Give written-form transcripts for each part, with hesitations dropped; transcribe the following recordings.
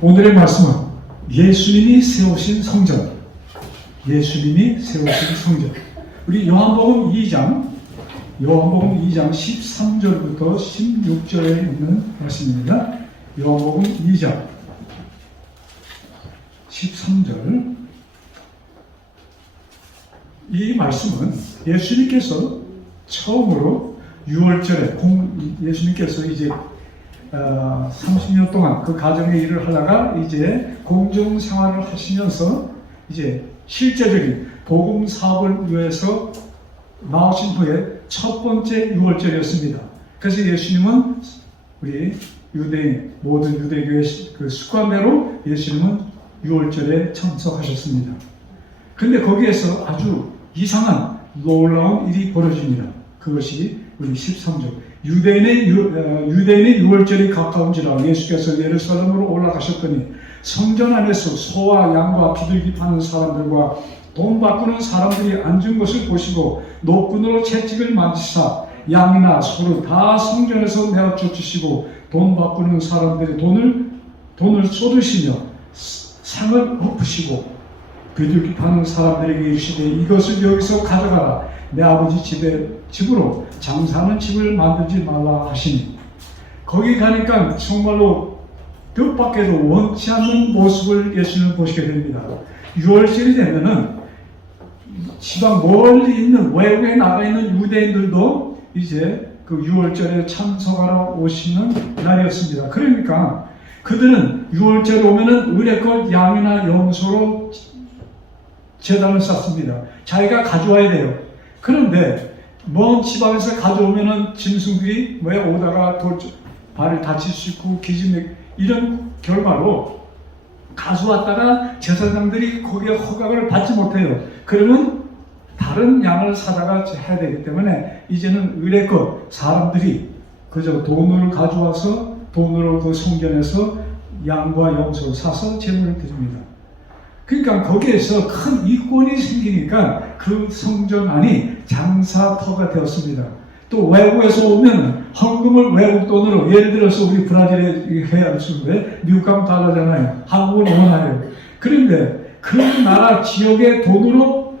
오늘의 말씀은 예수님이 세우신 성전. 예수님이 세우신 성전. 우리 요한복음 2장 13절부터 16절에 있는 말씀입니다. 요한복음 2장 13절. 이 말씀은 예수님께서 처음으로 6월절에 예수님께서 이제 30년 동안 그 가정의 일을 하다가 이제 공중 생활을 하시면서 이제 실제적인 복음 사업을 위해서 나오신 후에 첫 번째 6월절이었습니다. 그래서 예수님은 우리 유대인 모든 유대교의 그 습관대로 예수님은 6월절에 참석하셨습니다. 그런데 거기에서 아주 이상한 놀라운 일이 벌어집니다. 그것이 우리 13절. 유대인의 6월절이 가까운지라 예수께서 예루살렘으로 올라가셨더니 성전 안에서 소와 양과 비둘기 파는 사람들과 돈 바꾸는 사람들이 앉은 것을 보시고 노끈으로 채찍을 만지사 양이나 소를 다 성전에서 내어 쫓으시고 돈 바꾸는 사람들이 돈을 쏟으시며 상을 엎으시고 비둘기 파는 사람들에게 이르시되 이것을 여기서 가져가라. 내 아버지 집으로 장사하는 집을 만들지 말라 하시니, 거기 가니까 정말로 뜻밖에도 원치 않는 모습을 예수님은 보시게 됩니다. 6월절이 되면은 지방 멀리 있는 외국에 나가 있는 유대인들도 이제 그 6월절에 참석하러 오시는 날이었습니다. 그러니까 그들은 6월절에 오면은 의례껏 양이나 염소로 제단을 쌓습니다. 자기가 가져와야 돼요. 그런데 먼 지방에서 가져오면은 짐승들이 오다가 발을 다칠 수 있고 기진맥 이런 결과로 가져왔다가 제사장들이 거기에 허락을 받지 못해요. 그러면 다른 양을 사다가 해야 되기 때문에 이제는 의례껏 사람들이 그저 돈을 가져와서 돈으로 그 성전에서 양과 염소를 사서 제물을 드립니다. 그러니까 거기에서 큰 이권이 생기니까 그 성전 안이 장사터가 되었습니다. 또 외국에서 오면 헌금을 외국 돈으로, 예를 들어서 우리 브라질에 해야 하는데 미국 가면 달러잖아요. 한국은 원화예요. 그런데 그 나라 지역의 돈으로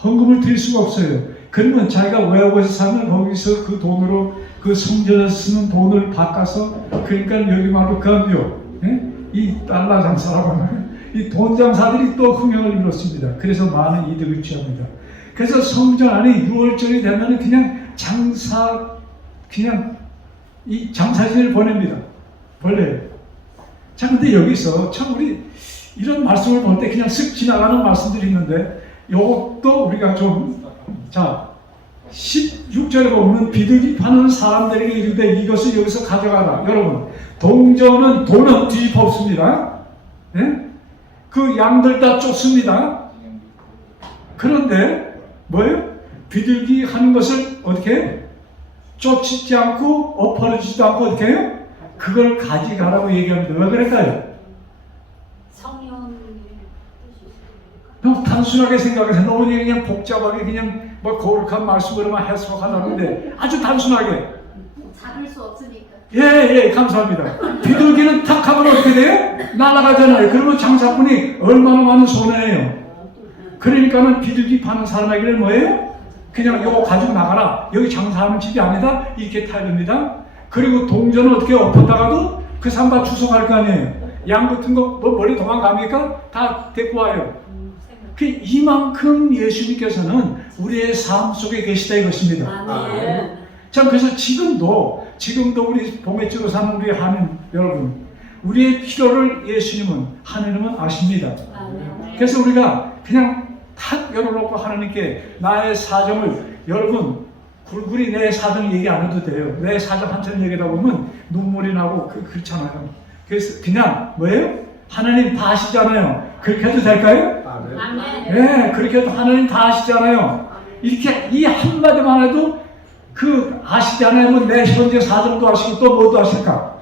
헌금을 드릴 수가 없어요. 그러면 자기가 외국에서 사면 거기서 그 돈으로 그 성전에서 쓰는 돈을 바꿔서, 그러니까 여기 말로 감요, 이 달러 장사라고 하면 이 돈 장사들이 또 흥행을 이뤘습니다. 그래서 많은 이득을 취합니다. 그래서 성전 안에 6월절이 되면 그냥 이 장사진을 보냅니다. 벌레요. 자, 근데 여기서 참 우리 이런 말씀을 볼 때 그냥 쓱 지나가는 말씀들이 있는데, 이것도 우리가 자, 16절에 보면 비둘기 파는 사람들에게 이르되 이것을 여기서 가져가라. 여러분, 동전은 돈은 뒤집어 없습니다. 네? 그 양들 다 쫓습니다. 그런데 뭐예요? 비둘기 하는 것을 어떻게 쫓지 않고 엎어지지도 않고 어떻게 해요? 그걸 가져가라고 얘기합니다. 왜 그럴까요? 너무 단순하게 생각해서 너무 그냥 복잡하게 그냥 거룩한 말씀으로만 해석하는데 아주 단순하게. 잡을 수 없으니까. 예, 감사합니다. 비둘기는 탁 하면 어떻게 돼요? 날아가잖아요. 그러면 장사꾼이 얼마나 많은 손해예요. 그러니까는 비둘기 파는 사람에게는 뭐예요? 그냥 이거 가지고 나가라. 여기 장사하는 집이 아니다. 이렇게 타입니다. 그리고 동전을 어떻게 엎었다가도 그 산바 추송할 거 아니에요. 양 같은 거 머리 도망갑니까? 다 데리고 와요. 이만큼 예수님께서는 우리의 삶 속에 계시다 이것입니다. 아멘. 자, 그래서 지금도 우리 봉해주로 사는 우리 하나님 여러분, 우리의 필요를 예수님은, 하나님은 아십니다. 그래서 우리가 그냥 탁 열어놓고 하나님께 나의 사정을, 여러분 굴굴이 내 사정 얘기 안 해도 돼요. 내 사정 한참 얘기하다 보면 눈물이 나고 그렇잖아요. 그래서 그냥 뭐예요? 하나님 다 아시잖아요. 그렇게 해도 될까요? 아멘. 네, 그렇게 해도 하나님 다 아시잖아요. 이렇게 이 한마디만 해도 그 아시잖아요. 내 현재 사정도 아시고 또 뭐도 아실까?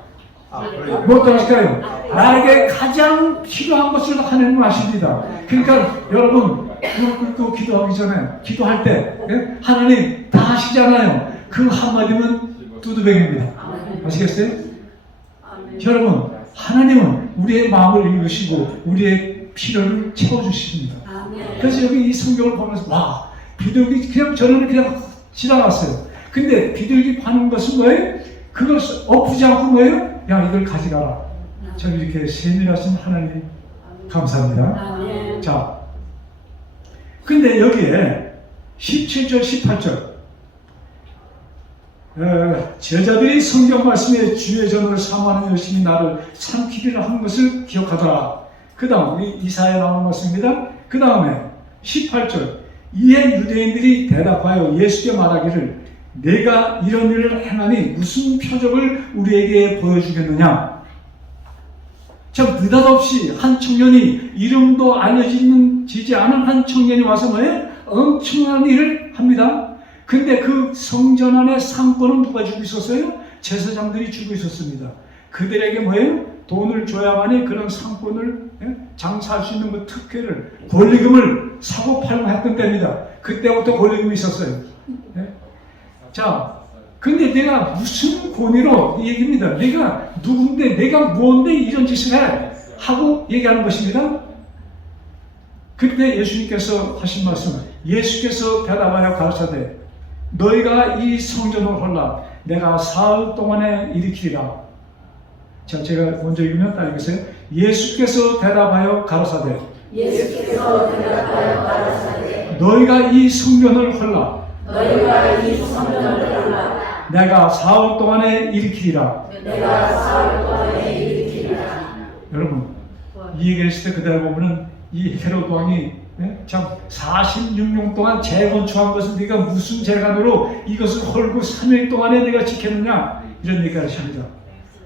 뭐도 아실까요? 나에게 가장 필요한 것을 하나님은 아십니다. 그러니까 여러분 무릎 꿇고 기도하기 전에, 기도할 때 하나님 다 아시잖아요. 그 한마디면 뚜두백입니다. 아시겠어요? 여러분, 하나님은 우리의 마음을 읽으시고 우리의 필요를 채워주십니다. 그래서 여기 이 성경을 보면서 와, 비둘기 그냥 저는 그냥 지나갔어요. 근데 비둘기 파는 것은 뭐예요? 그걸 엎지 않고 뭐예요? 야, 이걸 가져가라. 저는 이렇게 세밀하신 하나님 감사합니다. 자, 근데 여기에 17절, 18절 제자들이 성경 말씀에 주의 전을 사모하는 여신이 나를 삼키리라 하는 것을 기억하더라. 그 다음 이사야에 나오는 말씀입니다. 그 다음에 18절 이에 유대인들이 대답하여 예수께 말하기를 내가 이런 일을 행하니 무슨 표적을 우리에게 보여주겠느냐. 참 느닷없이 한 청년이 이름도 알려지지 않은 한 청년이 와서 뭐예요? 엄청난 일을 합니다. 근데 그 성전 안에 상권은 누가 주고 있었어요? 제사장들이 주고 있었습니다. 그들에게 뭐예요? 돈을 줘야만이 그런 상권을 장사할 수 있는 그 특혜를 권리금을 사고 팔고 했던 때입니다. 그때부터 권리금이 있었어요. 자, 근데 내가 무슨 권위로 이 얘기입니다. 내가 누군데 내가 무언데 이런 짓을 해 하고 얘기하는 것입니다. 그때 예수님께서 하신 말씀, 예수께서 대답하여 가르쳐되 너희가 이 성전을 헐라 내가 사흘 동안에 일으키리라. 자, 제가 먼저 읽으면 따르겠어요. 예수께서 대답하여 가르쳐되 너희가 이 성전을 헐라 내가 사흘 동안에 일으키리라. 여러분, 이 얘기를 했을 때 그대로 보면은 이 헤롯 왕이 참 46년 동안 재건축한 것은 네가 무슨 재간으로 이것을 헐고 3일 동안에 내가 지켰느냐 이런 얘기를 하십니다.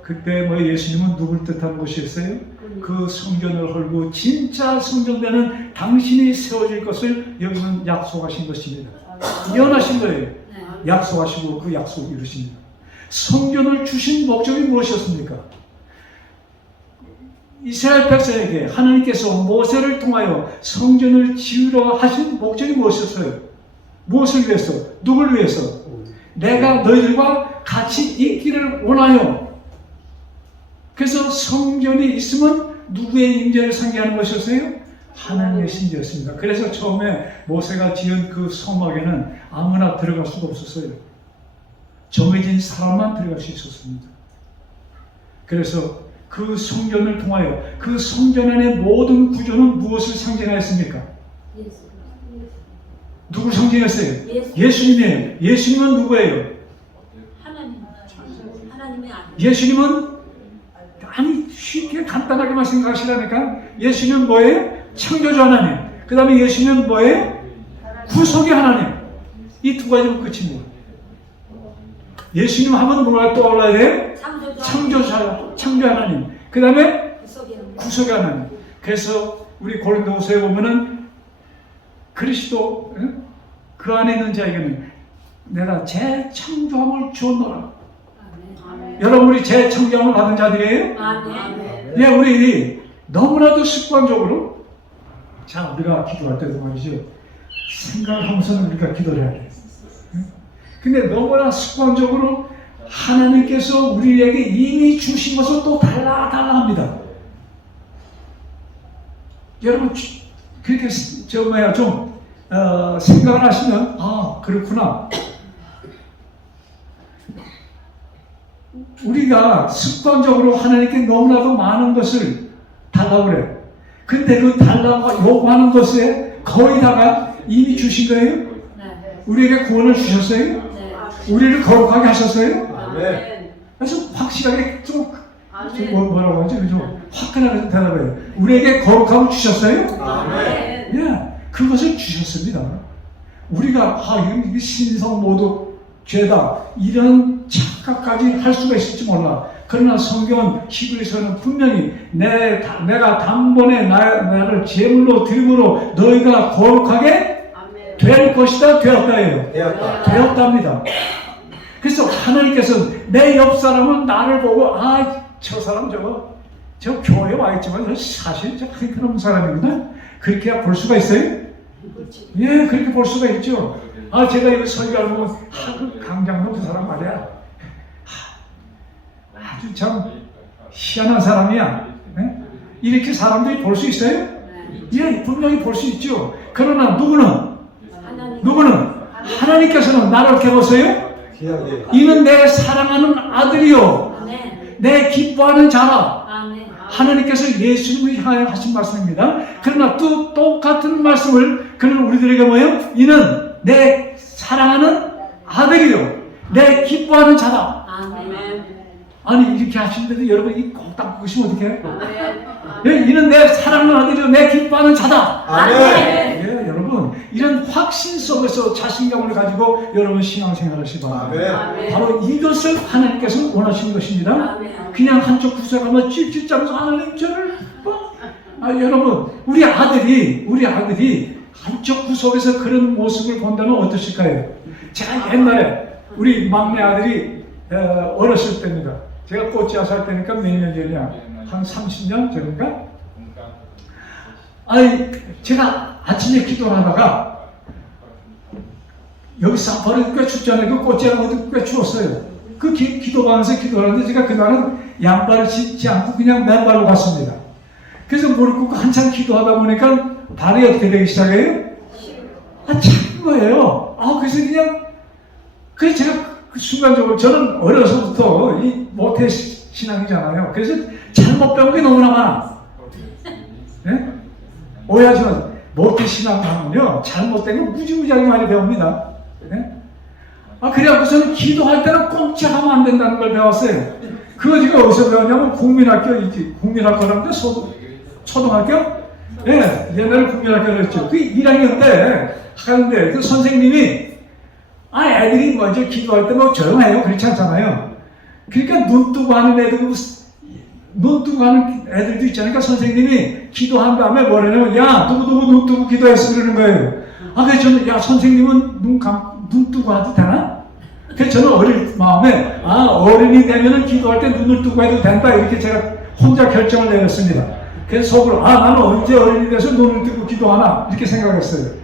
그때 뭐 예수님은 누굴 뜻하는 것이었어요? 그 성전을 헐고 진짜 성전되는 당신이 세워질 것을 여기는 약속하신 것입니다. 예언하신 거예요. 약속하시고 그 약속을 이루십니다. 성전을 주신 목적이 무엇이었습니까? 이스라엘 백성에게 하나님께서 모세를 통하여 성전을 지으려 하신 목적이 무엇이었어요? 무엇을 위해서? 누굴 위해서? 내가 너희들과 같이 있기를 원하여. 그래서 성전이 있으면 누구의 임재를 상기하는 것이었어요? 하나님의 신재였습니다. 그래서 처음에 모세가 지은 그 성막에는 아무나 들어갈 수가 없었어요. 정해진 사람만 들어갈 수 있었습니다. 그래서 그 성전을 통하여 그 성전 안의 모든 구조는 무엇을 상징하였습니까? 누굴 상징했어요? 예수님이에요. 예수님은 누구예요? 하나님의 아들. 예수님은 아니 쉽게 간단하게만 생각하시라니까. 예수님은 뭐예요? 창조주 하나님. 그 다음에 예수님은 뭐예요? 구속의 하나님. 이 두 가지면 끝입니다. 예수님 하면 뭐가 떠올라야 돼요? 창조 하나님. 그 다음에 구속의 하나님. 그래서 우리 고린도후서에 보면은 그리스도 그 안에 있는 자에게는 내가 재창조함을 주었노라. 여러분 우리 재창조함을 받은 자들이에요? 예, 우리 너무나도 습관적으로 자 우리가 기도할 때도 말이죠. 생각을 하면서는 우리가 기도를 해야 돼요. 근데 너무나 습관적으로 하나님께서 우리에게 이미 주신 것을 또 달라 합니다. 여러분 그렇게 좀 생각을 하시면 아 그렇구나. 우리가 습관적으로 하나님께 너무나도 많은 것을 달라고 그래요. 근데 그 달라고 요구하는 것에 거의 다가 이미 주신 거예요? 네. 우리에게 구원을 주셨어요? 네. 우리를 거룩하게 하셨어요? 아멘. 그래서 확실하게 뭐라고 하죠? 좀 화끈하게 대답해요. 우리에게 거룩함을 주셨어요? 아멘. 예, 그것을 주셨습니다. 우리가 이게 신성 모두 죄다 이런 착각까지 할 수가 있을지 몰라. 그러나 성경은 히브리서는 분명히 내가 단번에 나를 제물로 드림으로 너희가 거룩하게 될 것이다 되었다예요. 되었답니다. 그래서 하나님께서는 내 옆 사람은 나를 보고 저 사람 저 교회에 와 있지만 사실 저 그런 사람이구나 그렇게 볼 수가 있어요? 예, 그렇게 볼 수가 있죠. 제가 이거 설교하는 거 그 강장로 그 사람 말이야. 아주 참 희한한 사람이야. 네? 이렇게 사람들이 볼 수 있어요? 예, 분명히 볼 수 있죠. 그러나 누구는 하나님께서는 나를 어떻게 보세요? 이는 내 사랑하는 아들이요, 내 기뻐하는 자라. 하나님께서 예수님을 향하여 하신 말씀입니다. 그러나 또 똑같은 말씀을 그는 우리들에게 뭐예요? 이는 내 사랑하는 아들이요, 내 기뻐하는 자다. 아니 이렇게 하시는데도 여러분이 꼭 딱 보시면 어떻게 해요? 이는 내 사랑하는 아들이요, 내 기뻐하는 자다. 예, 여러분 이런 확신 속에서 자신감을 가지고 여러분 신앙생활을 하시기 바랍니다. 바로 이것을 하나님께서 원하시는 것입니다. 그냥 한쪽 구석하면 찔찔짜면서 하나님 저를 여러분 우리 아들이 한쪽 구석에서 그런 모습을 본다면 어떠실까요? 제가 옛날에 우리 막내 아들이 어렸을 때입니다. 제가 꽃지아서 할 때니까 몇 년 전이야? 한 30년 전인가? 아니 제가 아침에 기도를 하다가 여기 사파를 꽤 춥잖아요. 그 꽃지아가 꽤 추웠어요. 그 기도방에서 기도하는데 제가 그날은 양발을 신지 않고 그냥 맨발로 갔습니다. 그래서 무릎 꿇고 한참 기도하다 보니까 발이 어떻게 되기 시작해요? 찬 거예요. 그래서 그래서 제가 순간적으로 저는 어려서부터 이 모태 신앙이잖아요. 그래서 잘못 배운 게 너무나 많아. 네? 오해하지 마세요. 모태 신앙하면요 잘못된 거 무지무지하게 많이 배웁니다. 네? 그래갖고서는 기도할 때는 꼼짝하면 안 된다는 걸 배웠어요. 그거 제가 어디서 배웠냐면 국민학교라는데 초등학교? 네, 옛날에 국민학교를 했죠. 그 1학년 때 하는데 그 선생님이 애들이 먼저 기도할 때 뭐 조용해요. 그렇지 않잖아요. 그러니까 눈 뜨고 하는 애들도 있잖아요. 그러니까 선생님이 기도한 다음에 뭐라냐면 야 누구 눈 뜨고 기도했어 그러는 거예요. 그래서 저는 야 선생님은 눈 뜨고 해도 되나? 그래서 저는 어릴 마음에 어른이 되면은 기도할 때 눈을 뜨고 해도 된다 이렇게 제가 혼자 결정을 내렸습니다. 그래서 속으로 나는 언제 어른이 돼서 눈을 뜨고 기도하나 이렇게 생각했어요.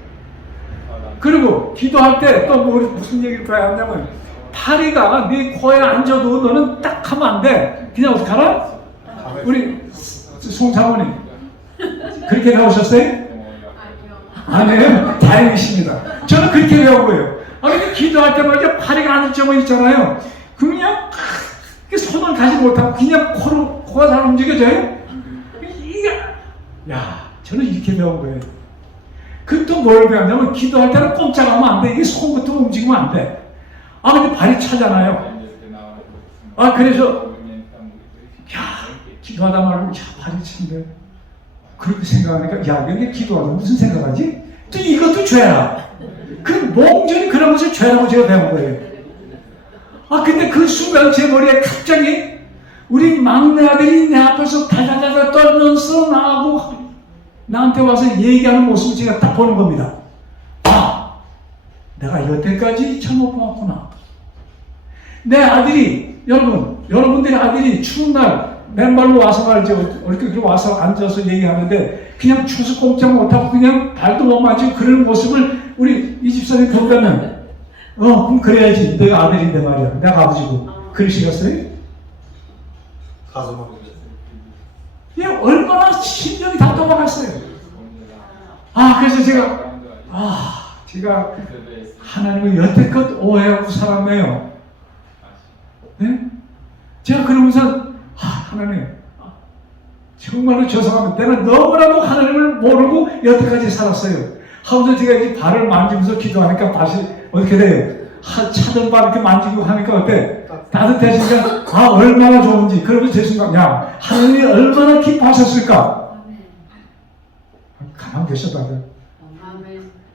그리고 기도할 때 또 무슨 얘기를 해야 하냐면 파리가 네 코에 앉아도 너는 딱 하면 안 돼. 그냥 어떻게 하나? 우리 송사모님 그렇게 배우셨어요? 아니에요? 다행이십니다. 저는 그렇게 배운 거예요. 그러니까 기도할 때마다 파리가 앉을 점은 있잖아요. 그냥 손을 가지 못하고 그냥 코가 잘 움직여져요? 저는 이렇게 배운 거예요. 그 또 뭘 배웠냐면 기도할 때는 꼼짝하면 안 돼. 이게 손부터 움직이면 안 돼. 근데 발이 차잖아요. 그래서 기도하다 말고 발이 찬데 그렇게 생각하니까 이게 기도하다 무슨 생각하지? 또 이것도 죄야. 그 몽전히 그런 것을 죄라고 제가 배운 거예요. 근데 그 순간 제 머리에 갑자기 우리 막내 아들이 내 앞에서 달달달 떨면서 나한테 와서 얘기하는 모습을 제가 딱 보는 겁니다. 내가 여태까지 참 못 보았구나. 내 아들이, 여러분들의 아들이 추운 날 맨발로 와서 말이죠. 이렇게 와서 앉아서 얘기하는데 그냥 추워서 꼼짝 못하고 그냥 발도 못 만지고 그러는 모습을 우리 이 집사람이 본다면 그럼 그래야지. 내가 아들인데 말이야. 내가 아버지고. 그러시겠어요? 가슴 아프겠어요. 얼마나 심정이 답답하겠어요. 그래서 제가 하나님을 여태껏 오해하고 살았네요. 네? 제가 그러면서 하나님 정말로 죄송합니다. 내가 너무나도 하나님을 모르고 여태까지 살았어요. 하면서 제가 이제 발을 만지면서 기도하니까 다시 어떻게 돼요? 차던 발 이렇게 만지고 하니까 어때? 따뜻해지니까 얼마나 좋은지. 그러면서 제 순간 하나님이 얼마나 기뻐하셨을까? 가만 계셔봐요.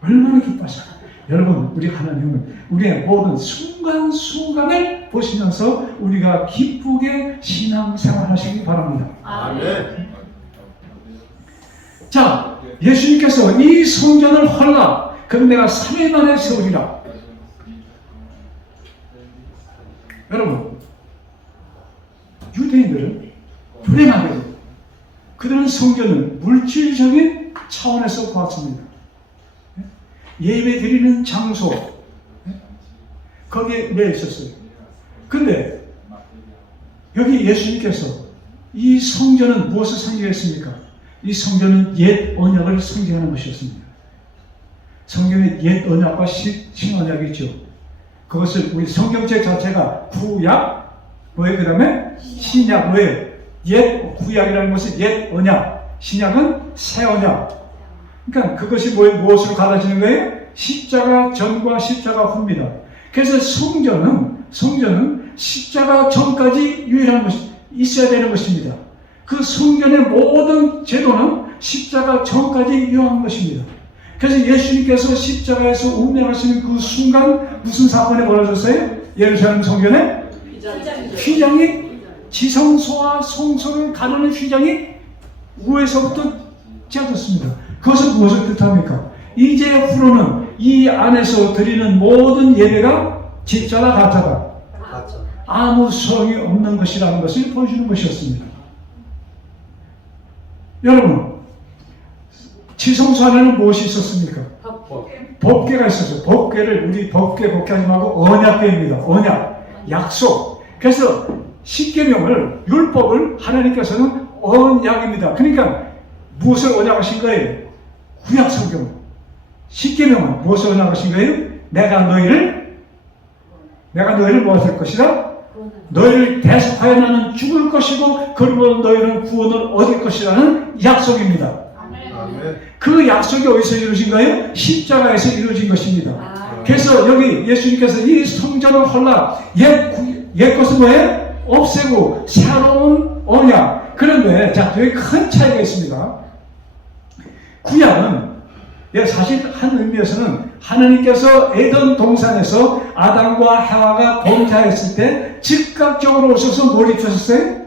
얼마나 기뻐하실까? 여러분 우리 하나님은 우리의 모든 순간순간을 보시면서 우리가 기쁘게 신앙생활 하시기 바랍니다. 아멘. 자, 예수님께서 이 성전을 헐라 그럼 내가 3일 만에 세우리라. 여러분 유대인들은 불행하게도 그들은 성전을 물질적인 차원에서 보았습니다. 예배 드리는 장소 거기에 매 있었어요. 근데 여기 예수님께서 이 성전은 무엇을 상징했습니까? 이 성전은 옛 언약을 상징하는 것이었습니다. 성경에 옛 언약과 신언약이 있죠. 그것을 우리 성경책 자체가 구약, 뭐예요? 그 다음에 신약, 뭐예요? 옛 구약이라는 것은 옛 언약, 신약은 새 언약. 그러니까 그것이 무엇으로 갈라지는 거예요? 십자가 전과 십자가 후입니다. 그래서 성전은 십자가 전까지 유일한 것이 있어야 되는 것입니다. 그 성전의 모든 제도는 십자가 전까지 유효한 것입니다. 그래서 예수님께서 십자가에서 운명하시는 그 순간 무슨 사건이 벌어졌어요? 예루살렘 성전에 휘장이 지성소와 성소를 가르는 휘장이 위에서부터 찢어졌습니다. 그것은 무엇을 뜻합니까? 이제후로는 이 안에서 드리는 모든 예배가 진짜나 가짜다. 맞죠. 아무 소용이 없는 것이라는 것을 보여주는 것이었습니다. 여러분, 지성소 안에는 무엇이 있었습니까? 법궤가 있었어요. 법궤를 우리 법궤하지 말고 언약궤입니다. 언약, 약속. 그래서 십계명을, 율법을 하나님께서는 언약입니다. 그러니까 무엇을 언약하신 거예요? 구약 성경. 십계명은 무엇을 언약하신 거예요? 내가 너희를 무엇할 것이다? 너희를 대속하여 나는 죽을 것이고 그리고 너희는 구원을 얻을 것이라는 약속입니다. 아멘. 그 약속이 어디서 이루어진 거예요? 십자가에서 이루어진 것입니다. 그래서 여기 예수님께서 이 성전을 헐라 옛 것은 뭐예요? 없애고 새로운 언약. 그런데 자 여기 큰 차이가 있습니다. 구약은 사실 한 의미에서는 하나님께서 에덴 동산에서 아담과 하와가 범죄했을 때 즉각적으로 오셔서 뭘 입히셨어요?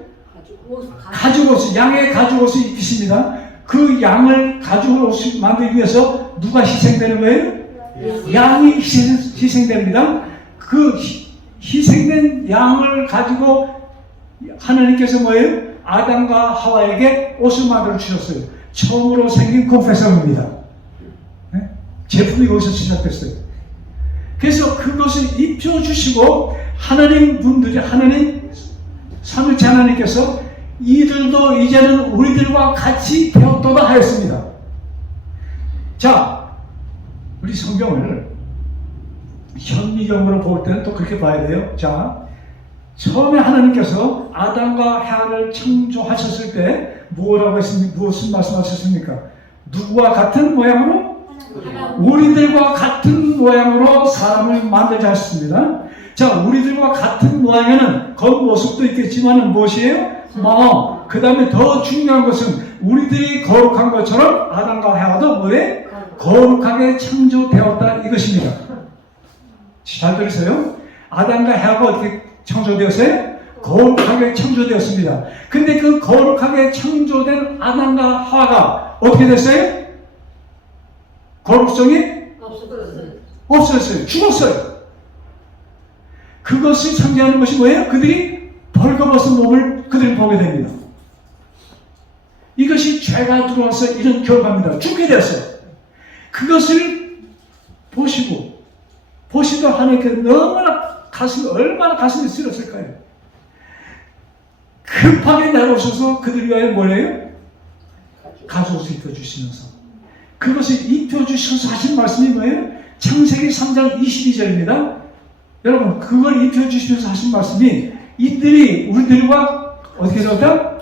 가죽옷을, 양의 가죽옷을 입히십니다. 그 양을 가죽옷을 만들기 위해서 누가 희생되는 거예요? 양이 희생됩니다. 그 희생된 양을 가지고 하나님께서 뭐예요? 아담과 하와에게 옷을 만들어 주셨어요. 처음으로 생긴 컴패션입니다. 제품이 거기서 시작됐어요. 그래서 그것을 입혀주시고 하나님 삼위일체 하나님께서 이들도 이제는 우리들과 같이 되었도다 하였습니다. 자, 우리 성경을 현미경으로 볼 때는 또 그렇게 봐야 돼요. 자, 처음에 하나님께서 아담과 하와를 창조하셨을 때 무엇을 말씀하셨습니까? 누구와 같은 모양으로? 우리들과 같은 모양으로 사람을 만들자 하셨습니다. 자, 우리들과 같은 모양에는 겉모습도 있겠지만 무엇이에요? 그 다음에 더 중요한 것은 우리들이 거룩한 것처럼 아담과 하와도 뭐에? 거룩하게 창조되었다 이것입니다. 잘 들으세요? 아담과 하와가 어떻게 창조되었어요? 거룩하게 창조되었습니다. 근데 그 거룩하게 창조된 아담과 하와가 어떻게 됐어요? 거룩성이 없었어요. 죽었어요. 그것을 상징하는 것이 뭐예요? 그들이 벌거벗은 몸을 그들이 보게 됩니다. 이것이 죄가 들어와서 이런 결과입니다. 죽게 되었어요. 그것을 보시던 하나님께 얼마나 가슴이 쓰렸을까요? 급하게 내려오셔서 그들 위하여 뭐래요? 가죽옷을 입혀주시면서 그것을 입혀주셔서 하신 말씀이 뭐예요? 창세기 3장 22절입니다. 여러분, 그걸 입혀주시면서 하신 말씀이 이들이 우리들과 어떻게 되었다?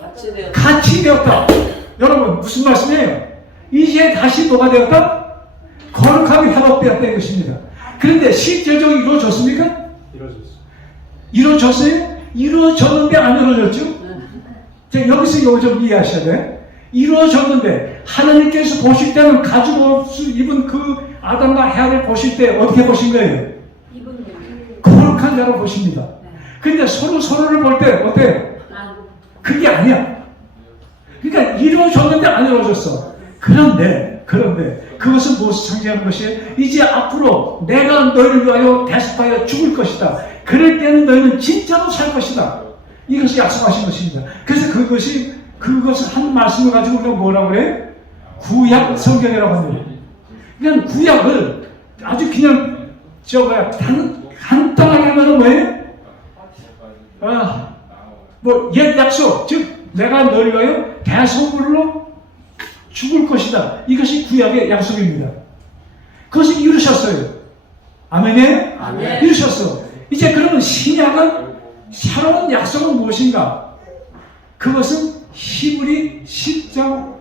같이 되었다. 여러분, 무슨 말씀이에요? 이제 다시 뭐가 되었다? 거룩하게 회복되었다 이것입니다. 그런데 실제적으로 이루어졌습니까? 이루어졌어요? 이루어졌는데 안 이루어졌죠? 자, 여기서 이거 좀 이해하셔야 돼요. 이루어졌는데 하나님께서 보실 때는 가죽옷을 입은 그 아담과 하와를 보실 때 어떻게 보신 거예요? 거룩한 자로 보십니다. 근데 서로를 볼 때 어때요? 그게 아니야. 그러니까 이루어졌는데 안 이루어졌어. 그런데 그것은 무엇을 상징하는 것이에요? 이제 앞으로 내가 너희를 위하여 대속하여 죽을 것이다. 그럴 때는 너희는 진짜로 살 것이다. 이것을 약속하신 것입니다. 그래서 그것을 한 말씀을 가지고 우리가 뭐라고 그래요? 구약 성경이라고 합니다. 그냥 구약을 아주 그냥 간단하게 하면 뭐예요? 옛 약속, 즉 내가 너를 위하여 대속물로 죽을 것이다. 이것이 구약의 약속입니다. 그것을 이루셨어요. 아멘이에요? 아멘. 이루셨어. 이제 그러면 신약은 새로운 약속은 무엇인가? 그것은 히브리 10장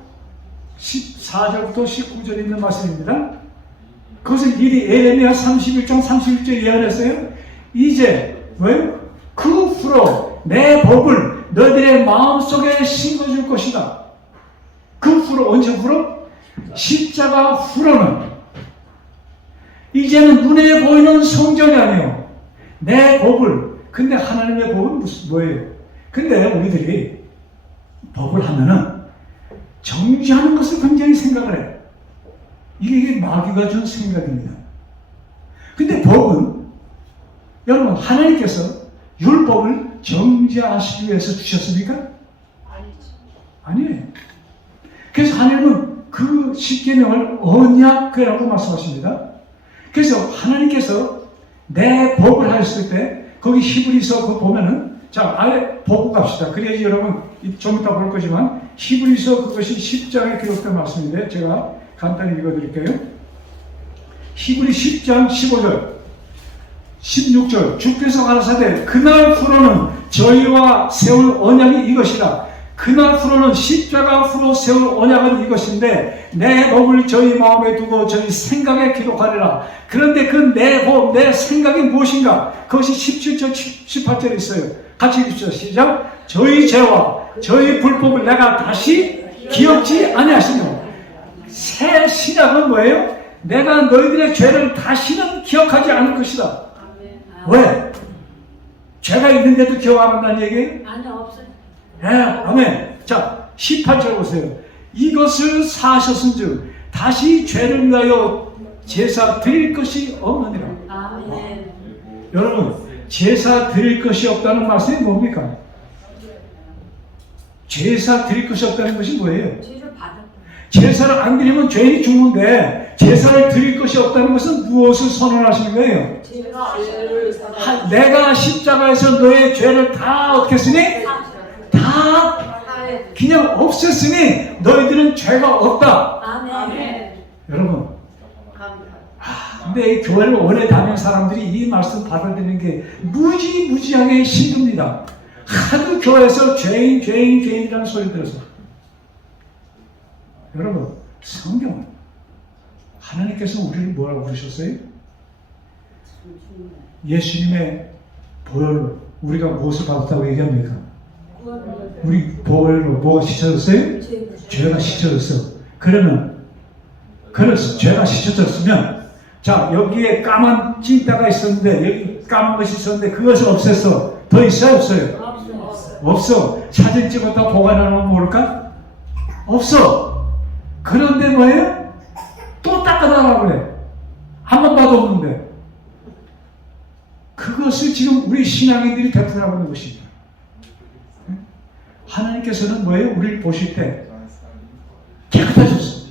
14절부터 19절에 있는 말씀입니다. 그것을 미리 예레미야 31장 31절 예언했어요. 이제 왜요? 그 후로 내 법을 너희들의 마음속에 심어줄 것이다. 그 후로, 언제 후로? 십자가 후로는 이제는 눈에 보이는 성전이 아니에요. 내 법을. 근데 하나님의 법은 뭐예요? 근데 우리들이 법을 하면은 정죄하는 것을 굉장히 생각을 해요. 이게 마귀가 준 생각입니다. 근데 법은, 여러분, 하나님께서 율법을 정죄하시기 위해서 주셨습니까? 아니에요. 그래서 하나님은 그 십계명을 언약이라고 말씀하십니다. 그래서 하나님께서 내 법을 하셨을 때 거기 히브리서 그거 보면은, 자, 아예 보고 갑시다. 그래야지 여러분 좀 이따 볼 거지만 히브리서 그것이 10장에 기록된 말씀인데 제가 간단히 읽어드릴게요. 히브리 10장 15절 16절 주께서 가라사대 그날 후로는 저희와 세울 언약이 이것이라. 그날 후로는 십자가 후로 세울 언약은 이것인데 내 법을 저희 마음에 두고 저희 생각에 기록하리라. 그런데 그 내 법, 내 생각이 무엇인가? 그것이 17절 18절에 있어요. 같이 읽읍시다. 시작. 저희 죄와 저희 불법을 내가 다시 기억지 아니하시며. 새 신약은 뭐예요? 내가 너희들의 죄를 다시는 기억하지 않을 것이다. 왜? 죄가 있는데도 기억 안 한다는 얘기예요? 아니, 없어요. 예, 아멘. 자, 18절 보세요. 이것을 사하셨은즉 다시 죄를 위하여 제사 드릴 것이 없느니라. 아멘. 여러분, 제사 드릴 것이 없다는 말씀이 뭡니까? 제사 드릴 것이 없다는 것이 뭐예요? 죄를 받았다. 제사를 안 드리면 죄인이 죽는데 제사를 드릴 것이 없다는 것은 무엇을 선언하시는 거예요? 죄를 내가 십자가에서 너의 죄를 다 어떻게 했으니? 다 그냥 없앴으니 너희들은 죄가 없다. 아멘. 여러분, 근데 이 교회를 오래 다니는 사람들이 이 말씀 받아들이는 게 무지무지하게 힘듭니다. 하도 교회에서 죄인이라는 소리 들어서. 여러분, 성경은 하나님께서 우리를 뭐라고 부르셨어요? 예수님의 보혈로 우리가 무엇을 받았다고 얘기합니까? 우리 보혈로 뭐가 씻어졌어요? 죄가 씻어졌어. 그러면 그래서 죄가 씻어졌으면 자, 여기에 까만 찐따가 있었는데 여기 까만 것이 있었는데 그것을 없앴어. 더 있어요? 없어요? 없어. 사진 찍었다 보관해놓으면 모를까? 없어. 그런데 뭐예요? 또 닦아달라고 그래. 한 번 봐도 없는데. 그것을 지금 우리 신앙인들이 베풀어하고 있는 것입니다. 하나님께서는 뭐예요? 우리를 보실 때 깨끗해졌어.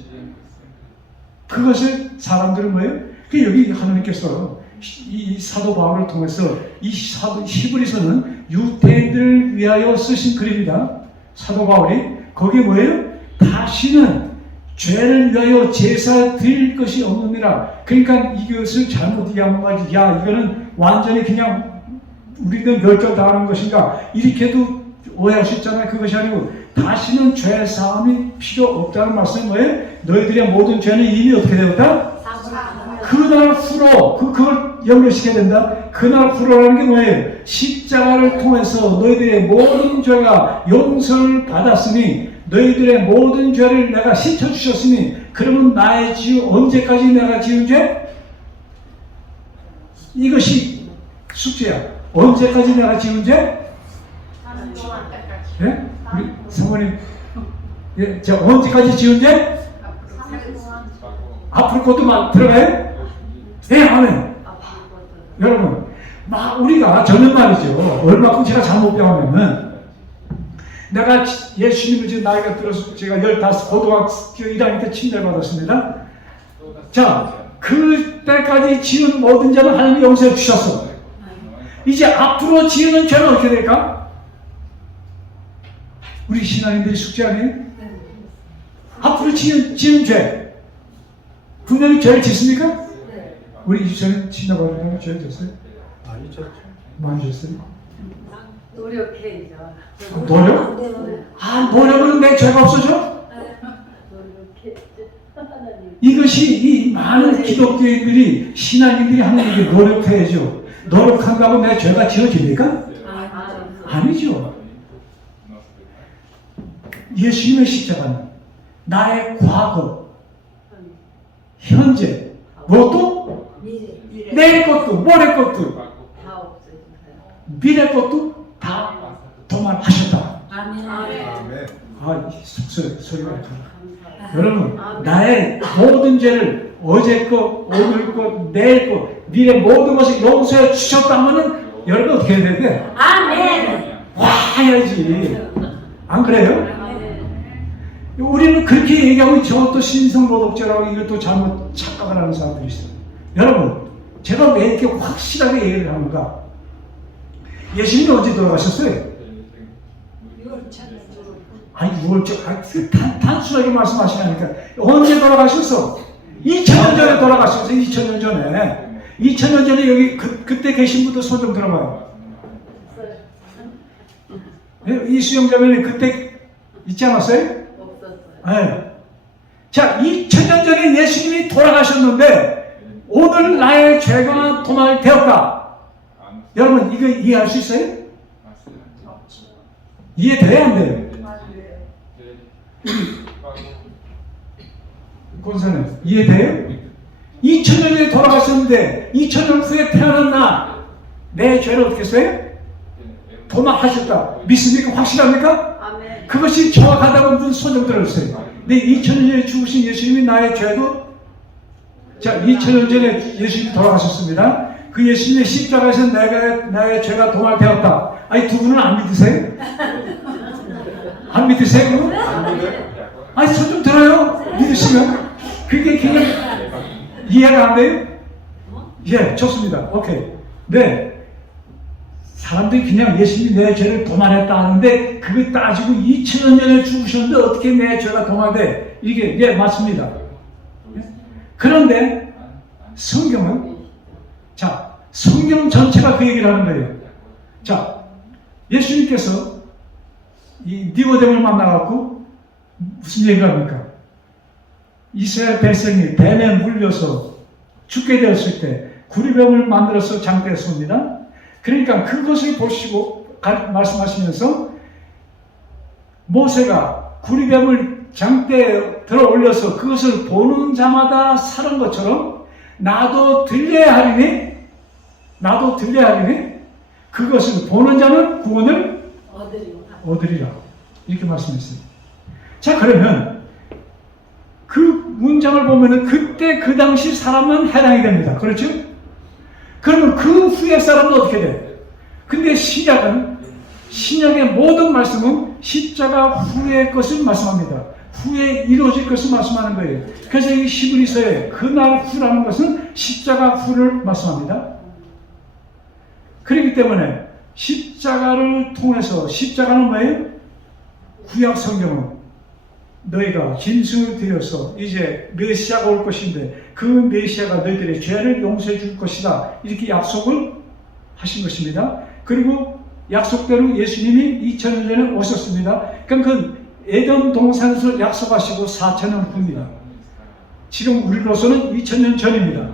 그것을 사람들은 뭐예요? 여기 하나님께서 이 사도 바울을 통해서 이 사도 히브리서는 유대인들을 위하여 쓰신 글입니다. 사도 바울이 거기에 뭐예요? 다시는 죄를 위하여 제사 드릴 것이 없느니라. 그러니까 이것을 잘못 이해하면 말이지. 야, 이거는 완전히 그냥 우리는 멸절당하는 것인가? 이렇게도 오해할 수 있잖아요. 그것이 아니고 다시는 죄 사함이 필요 없다는 말씀이 뭐예요? 너희들의 모든 죄는 이미 어떻게 되었다? 그날 후로 그걸 연결시켜야 된다. 그날 후로라는 게 뭐예요? 십자가를 통해서 너희들의 모든 죄가 용서를 받았으니 너희들의 모든 죄를 내가 씻어주셨으니 그러면 나의 언제까지 내가 지은 죄? 이것이 숙제야. 언제까지 내가 지은 죄? 예? 우리 사모님, 예, 저 언제까지 지은 죄? 앞으로 것도 들어가요? 예, 아멘. 여러분, 우리가 저는 말이죠. 얼마큼 제가 잘못 배웠냐면, 내가 예수님을 지금 나이가 들어서 제가 15 고등학교 1학년 때 침례 받았습니다. 자, 그때까지 지은 모든 죄는 하나님이 용서해 주셨어. 이제 앞으로 지으는 죄는 어떻게 될까? 우리 신앙인들이 숙제 아니에요? 앞으로 지는 죄 분명히 죄를 짓습니까? 우리 이주차는 지나가려고 죄를 졌어요? 많이 졌죠. 많이 졌어요? 노력해야죠. 노력? 노력은 내 죄가 없어져? 노력해야죠. 하나님. 이것이 이 많은 기독교인들이 신앙인들이 하는 이게 노력해야죠. 노력한다고 내 죄가 지워집니까? 아니죠. 예수님의 십자가는 나의 과거, 현재, 무엇도 미래. 내일 것도 모레 것도 다 없어진다. 미래 것도 다 도말하셨다. 아멘. 아멘. 소리가 약하다. 감사합니다. 여러분, 아멘. 나의 모든 죄를 어제 것, 오늘 것, 내일 것, 미래 모든 것을 용서해 주셨다면은 여러분 어떻게 해야 돼? 아멘. 와 해야지. 안 그래요? 아멘. 우리는 그렇게 얘기하고 저것도 신성노동죄라고 이것도 잘못 착각을 하는 사람들이 있어요. 여러분, 제가 왜 이렇게 확실하게 얘기를 하는가? 예수님이 언제 돌아가셨어요? 아니 6월절 단순하게 말씀하시라니까. 언제 돌아가셨어? 2000년 전에 돌아가셨어. 2000년 전에. 2000년 전에 여기 그때 계신 분들 손 좀 들어봐요. 이 수영자매는 그때 있지 않았어요? 없었어요. 네. 자, 2000년 전에 예수님이 돌아가셨는데 오늘 나의 죄가 도말되었다. 여러분 이거 이해할 수 있어요? 이해돼야 안 돼요? 권사님 이해돼요? 2000년 전에 돌아가셨는데 2000년 후에 태어난 나 내 죄를 어떻게 했어요? 도말하셨다. 믿습니까? 확실합니까? 아멘. 그것이 정확하다고 분 손 좀 들어주세요. 근데 2000년 전에 죽으신 예수님이 나의 죄도 자 2000년 전에 예수님이 돌아가셨습니다. 그 예수님의 십자가에서 나의 죄가 도말되었다. 아니 두 분은 안 믿으세요? 안 믿으세요? 아니 손 좀 들어요. 믿으시면 그게 그냥 이해가 안 돼요? 예, 좋습니다. 오케이. 네. 사람들이 그냥 예수님이 내 죄를 도말했다 하는데 그거 따지고 2000년 전에 죽으셨는데 어떻게 내 죄가 도말돼? 이게 예 맞습니다. 그런데 성경은 자 성경 전체가 그 얘기를 하는 거예요. 자 예수님께서 이 니고데모를 만나갖고 무슨 얘기를 합니까? 이스라엘 백성이 뱀에 물려서 죽게 되었을 때 구리뱀을 만들어서 장대에 쏩니다. 그러니까 그것을 보시고 말씀하시면서 모세가 구리뱀을 장대에 들어 올려서 그것을 보는 자마다 사는 것처럼 나도 들려야 하리니 그것을 보는 자는 구원을 얻으리라 이렇게 말씀했어요. 자 그러면 그 문장을 보면은 그때 그 당시 사람은 해당이 됩니다. 그렇죠? 그러면 그 후의 사람은 어떻게 돼? 근데 신약의 모든 말씀은 십자가 후의 것을 말씀합니다. 후에 이루어질 것을 말씀하는 거예요. 그래서 이 히브리서에 그날 후라는 것은 십자가 후를 말씀합니다. 그렇기 때문에 십자가를 통해서 십자가는 뭐예요? 구약 성경은 너희가 짐승을 들여서 이제 메시아가 올 것인데 그 메시아가 너희들의 죄를 용서해 줄 것이다. 이렇게 약속을 하신 것입니다. 그리고 약속대로 예수님이 2000년 전에 오셨습니다. 그러니까 그 에덴 동산에서 약속하시고 4000년 후입니다. 지금 우리로서는 2000년 전입니다.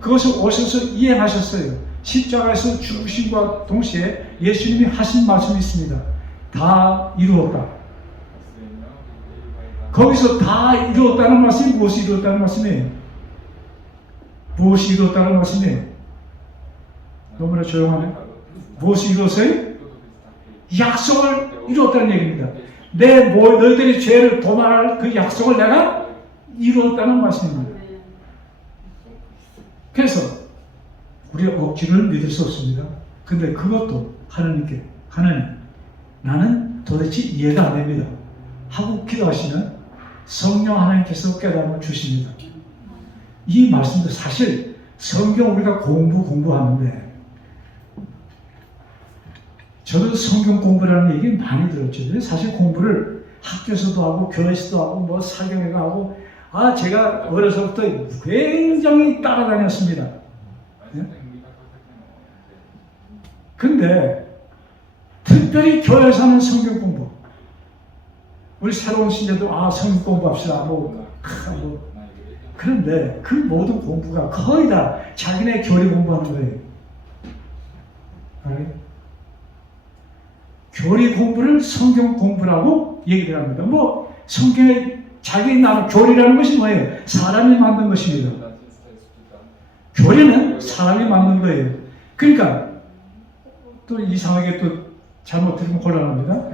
그것을 오셔서 이행하셨어요. 십자가에서 죽으심과 동시에 예수님이 하신 말씀이 있습니다. 다 이루었다. 거기서 다 이루었다는 말씀이 무엇이 이루었다는 말씀이에요? 무엇이 이루었다는 말씀이에요? 너무나 조용하네. 무엇이 이루었어요? 약속을 이루었다는 얘기입니다. 너희들이 죄를 도말할 그 약속을 내가 이루었다는 말씀입니다. 그래서 우리가 억지를 믿을 수 없습니다. 근데 그것도 하나님 나는 도대체 이해가 안 됩니다 하고 기도하시면 성령 하나님께서 깨달음을 주십니다. 이 말씀도 사실 성경 우리가 공부하는데 저도 성경 공부라는 얘기 많이 들었죠. 사실 공부를 학교에서도 하고 교회에서도 하고 뭐 사경에도 하고 제가 어려서부터 굉장히 따라다녔습니다. 근데 특별히 교회에서 하는 성경 공부, 우리 새로운 신자도 성경 공부합시다 그런데 그 모든 공부가 거의 다 자기네 교리 공부하는 거예요. 교리 공부를 성경 공부라고 얘기를 합니다. 뭐 성경에 자기 나라 교리라는 것이 뭐예요? 사람이 만든 것입니다. 교리는 사람이 만든 거예요. 그러니까 또 이상하게 또 잘못 들으면 곤란합니다.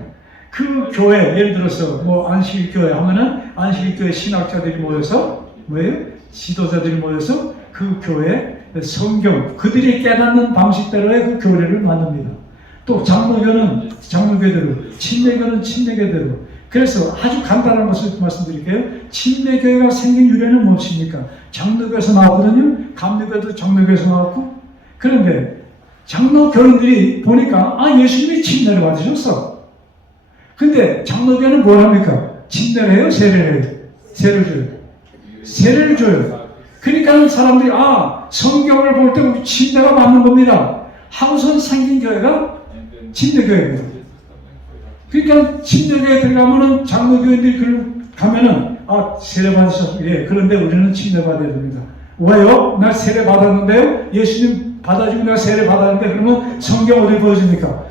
그 교회, 예를 들어서 뭐 안식일교회 하면은 안식일교회 신학자들이 모여서 뭐예요? 지도자들이 모여서 그 교회 성경 그들이 깨닫는 방식대로의 그 교회를 만듭니다. 또 장로교는 장로교대로, 침례교는 침례교대로. 그래서 아주 간단한 것을 말씀드릴게요. 침례교회가 생긴 유래는 무엇입니까? 장로교에서 나왔거든요. 감리교도 장로교에서 나왔고. 그런데 장로교인들이 보니까 예수님이 침례를 받으셨어. 근데 장로교는 뭘 합니까? 침례를 해요? 세례를 해요? 세례를 줘요. 세례를 줘요. 그러니까 사람들이 성경을 볼 때 우리 침례가 맞는 겁니다 하고선 생긴 교회가 침례교회입니다. 그러니까 침례교회에 들어가면은 장로교인들이 가면은 세례 받으셨어요. 예, 그런데 우리는 침례 받아야 됩니다. 왜요? 나 세례 받았는데요. 예수님 받아주고 내가 세례 받았는데 그러면 성경 어디 보여줍니까?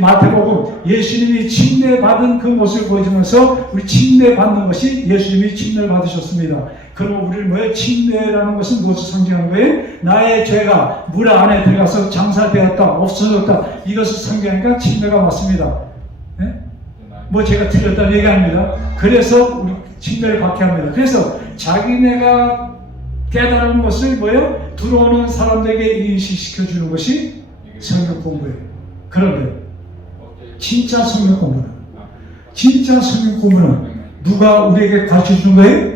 마태복음 예수님이 침례 받은 그 모습을 보여주면서 우리 침례 받는 것이 예수님이 침례를 받으셨습니다. 그럼 우리는 뭐예요? 침례라는 것은 무엇을 상징하는 거예요? 나의 죄가 물 안에 들어가서 장사되었다, 없어졌다. 이것을 상징하니까 침례가 맞습니다. 네? 뭐 제가 틀렸다는 얘기 아닙니다. 그래서 우리 침례를 받게 합니다. 그래서 자기네가 깨달은 것을 뭐예요? 들어오는 사람들에게 인식시켜 주는 것이 성경 공부예요. 그런데 진짜 성경 공부는 누가 우리에게 가르쳐 주는 거예요?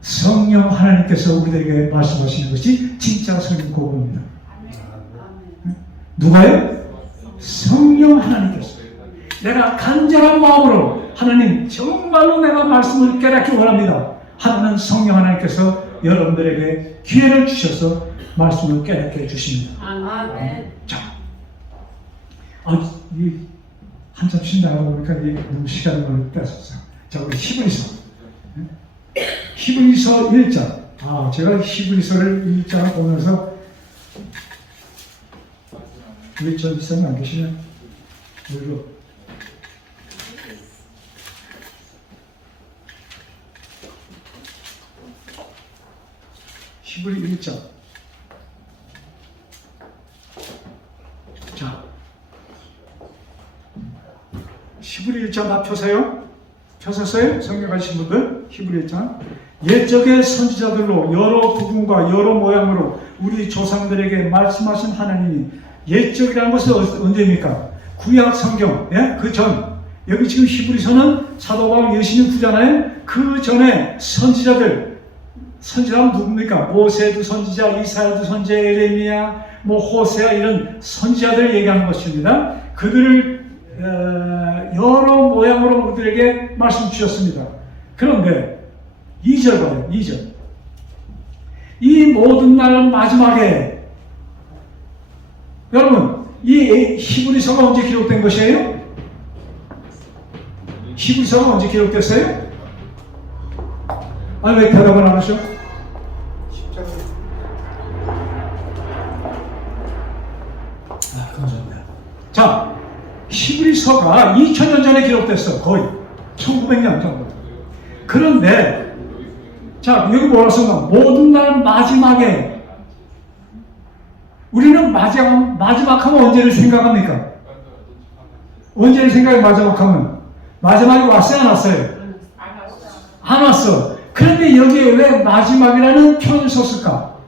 성령 하나님께서 우리에게 말씀하시는 것이 진짜 성경 공부입니다. 누가요? 성령 하나님께서. 내가 간절한 마음으로 하나님 정말로 내가 말씀을 깨닫기 원합니다. 하나는 성령 하나님께서 여러분들에게 기회를 주셔서 말씀을 깨닫게 해주십니다. 아멘. 자, 한참 쉰다고 보니까 너무 시간을 뺏었어요. 자, 우리 히브리서 1장. 제가 히브리서를 1장을 보면서 우리 전지사님 안 계시면 우리로 히브리 1장. 자, 히브리 1장 다 펴세요. 펴셨어요? 성경 가신 분들 히브리 1장. 옛적의 선지자들로 여러 부분과 여러 모양으로 우리 조상들에게 말씀하신 하나님이, 옛적이라는 것은 언제입니까? 구약 성경, 그 전. 여기 지금 히브리서는 사도 바울 예수님 후잖아요. 그 전에 선지자는 누굽니까? 모세도 선지자, 이사야도 선지자, 에레미야, 호세아 이런 선지자들 얘기하는 것입니다. 그들을 여러 모양으로 우리들에게 말씀 주셨습니다. 그런데 2절 봐요. 2절. 이 모든 날 마지막에, 여러분 이 히브리서가 언제 기록된 것이에요? 히브리서가 언제 기록됐어요? 왜 대답을 안 하셔? 감사합니다. 자, 히브리서가 2000년 전에 기록됐어. 거의 1900년 정도. 그런데 자, 여기 뭐라 썼나? 모든 날 마지막에. 우리는 마지막 하면 언제를 생각합니까? 언제를 생각해? 마지막이 왔어요, 안 왔어요? 안 왔어. 그런데 여기에 왜 마지막이라는 표현을 썼을까?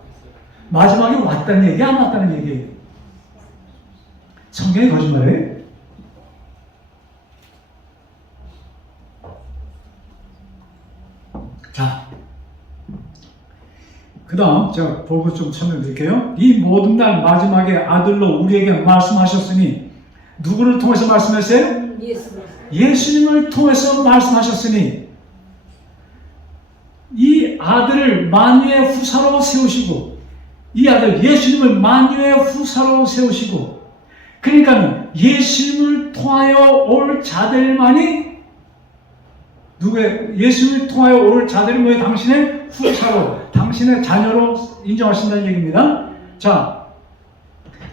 마지막이 왔다는 얘기, 안 왔다는 얘기예요. 성경이 거짓말이에요? 자, 그 다음 제가 보고 좀 설명드릴게요. 이 모든 날 마지막에 아들로 우리에게 말씀하셨으니 누구를 통해서 말씀하셨어요? 예수님을 통해서 말씀하셨으니 이 아들을 만유의 후사로 세우시고 이 아들 예수님을 만유의 후사로 세우시고 그러니까 예수님을 통하여 올 자들만이 누구의 예수님을 통하여 올 자들이 뭐예요? 당신의 후사로 당신의 자녀로 인정하신다는 얘기입니다. 자,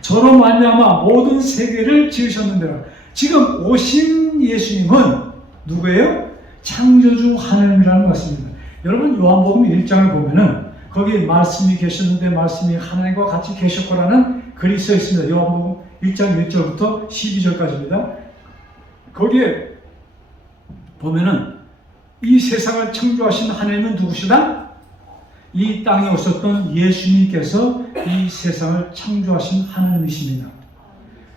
저로 말미암아 모든 세계를 지으셨는데라. 지금 오신 예수님은 누구예요? 창조주 하나님이라는 것입니다. 여러분 요한복음 1장을 보면은 거기 말씀이 계셨는데 말씀이 하나님과 같이 계셨고라는 글이 써 있습니다. 요한복음 1장 1절부터 12절까지입니다. 거기에 보면은 이 세상을 창조하신 하나님은 누구시다? 이 땅에 오셨던 예수님께서 이 세상을 창조하신 하나님이십니다.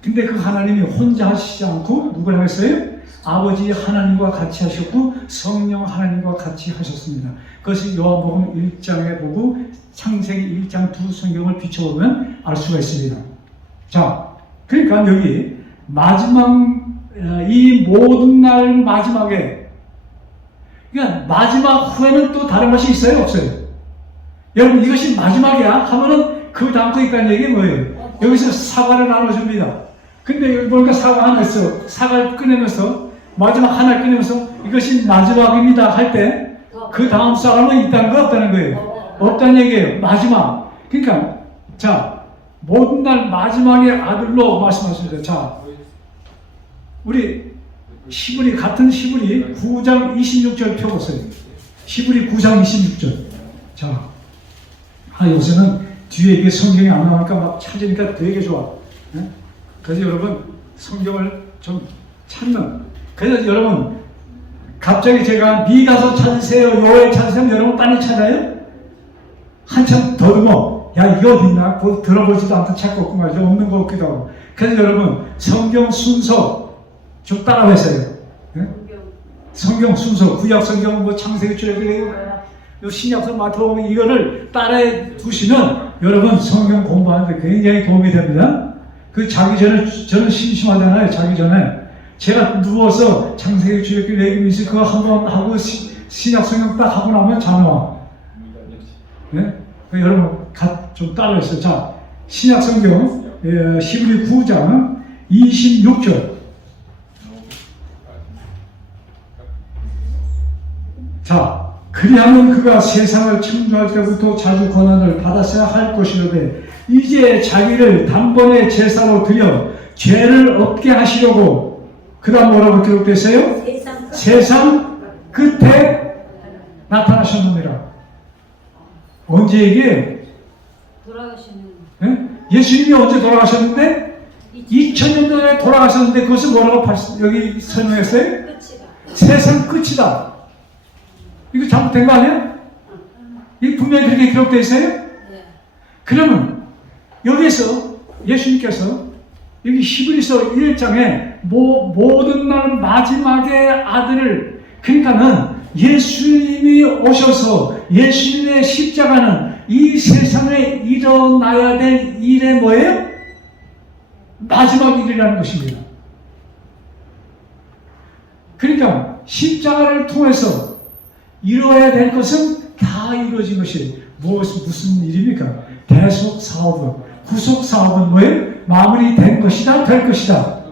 근데 그 하나님이 혼자 하시지 않고 누구를 하셨어요? 아버지 하나님과 같이 하셨고 성령 하나님과 같이 하셨습니다. 그것을 요한복음 1장에 보고 창세기 1장 두 성경을 비춰보면 알 수가 있습니다. 자, 그러니까 여기 마지막 이 모든 날 마지막에 그러니까 마지막 후에는 또 다른 것이 있어요? 없어요? 여러분 이것이 마지막이야 하면은 그 다음 거 있다는 얘기 뭐예요? 여기서 사과를 나눠줍니다. 근데 여기 보니까 사과 하나 있어. 사과를 꺼내면서 마지막 하나를 꺼내면서 이것이 마지막입니다 할 때 그 다음 사람은 있다는 거 없다는 거예요? 없다는 얘기예요. 마지막. 그러니까 자 모든 날 마지막의 아들로 말씀하십니다. 자 우리 시브리 같은 시브리 9장 26절 펴보세요. 시브리 9장 26절. 자, 요새는 뒤에 이게 성경이 안 나오니까 막 찾으니까 되게 좋아. 네? 그래서 여러분 성경을 좀 찾는. 그래서 여러분 갑자기 제가 미가서 찾으세요, 요엘 찾으세요. 여러분 빨리 찾아요? 한참 더듬어. 야 이거 어디 있나? 들어보지도 않고 찾고 없고 말이죠. 없는 거 없기도 하고. 그래서 여러분 성경 순서 좀 따라하세요. 네? 성경 순서, 구약 성경 뭐 창세기 출애굽기 신약성 마태복음 이거를 따라해 두시면 여러분 성경 공부하는데 굉장히 도움이 됩니다. 그 자기 전에 저는 심심하잖아요. 자기 전에 제가 누워서 창세기 출애굽기 레위기 그거 한번 하고 신약 성경 딱 하고 나면 잠 와. 네? 여러분 좀 따라해서 자 신약 성경 히브리 9장 26절. 자, 그리하면 그가 세상을 창조할 때부터 자주 고난을 받았어야 할 것이로되 이제 자기를 단번에 제사로 드려 죄를 없게 하시려고 그 다음 뭐라고 기록됐어요? 세상 끝에 나타나셨느니라. 언제 얘기해요? 돌아가시는 네? 예수님이 언제 돌아가셨는데? 2000년 전에 돌아가셨는데 그것을 뭐라고 여기 설명했어요? 끝이다. 세상 끝이다. 이거 잘못된 거 아니야? 이 분명히 그렇게 기록되어 있어요? 네. 그러면 여기에서 예수님께서 여기 히브리서 1장에 모든 날 마지막의 아들을 그러니까는 예수님이 오셔서 예수님의 십자가는 이 세상에 일어나야 될 일의 뭐예요? 마지막 일이라는 것입니다. 그러니까 십자가를 통해서 이루어야 될 것은 다 이루어진 것이에요. 무슨 일입니까? 대속 사업은, 구속 사업은 뭐예요? 마무리된 것이다, 될 것이다.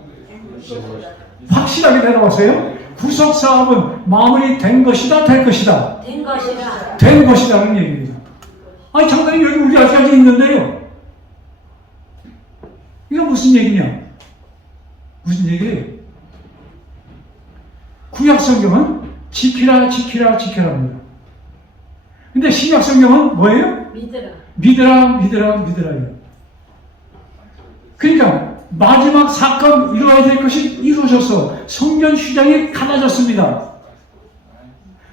확실하게 내려오세요. 구속 사업은 마무리된 것이다, 될 것이다. 된 것이라. 된 것이라는 얘기입니다. 아니, 장관님 여기 우리 아직까지 있는데요. 이거 무슨 얘기냐? 무슨 얘기예요? 구약 성경은 지키라, 지키라, 지키라입니다. 근데 신약 성경은 뭐예요? 믿으라. 믿으라, 믿으라, 믿으라예요. 그러니까 마지막 사건 이루어야 될 것이 이루어져서 성전 휘장이 갈라졌습니다.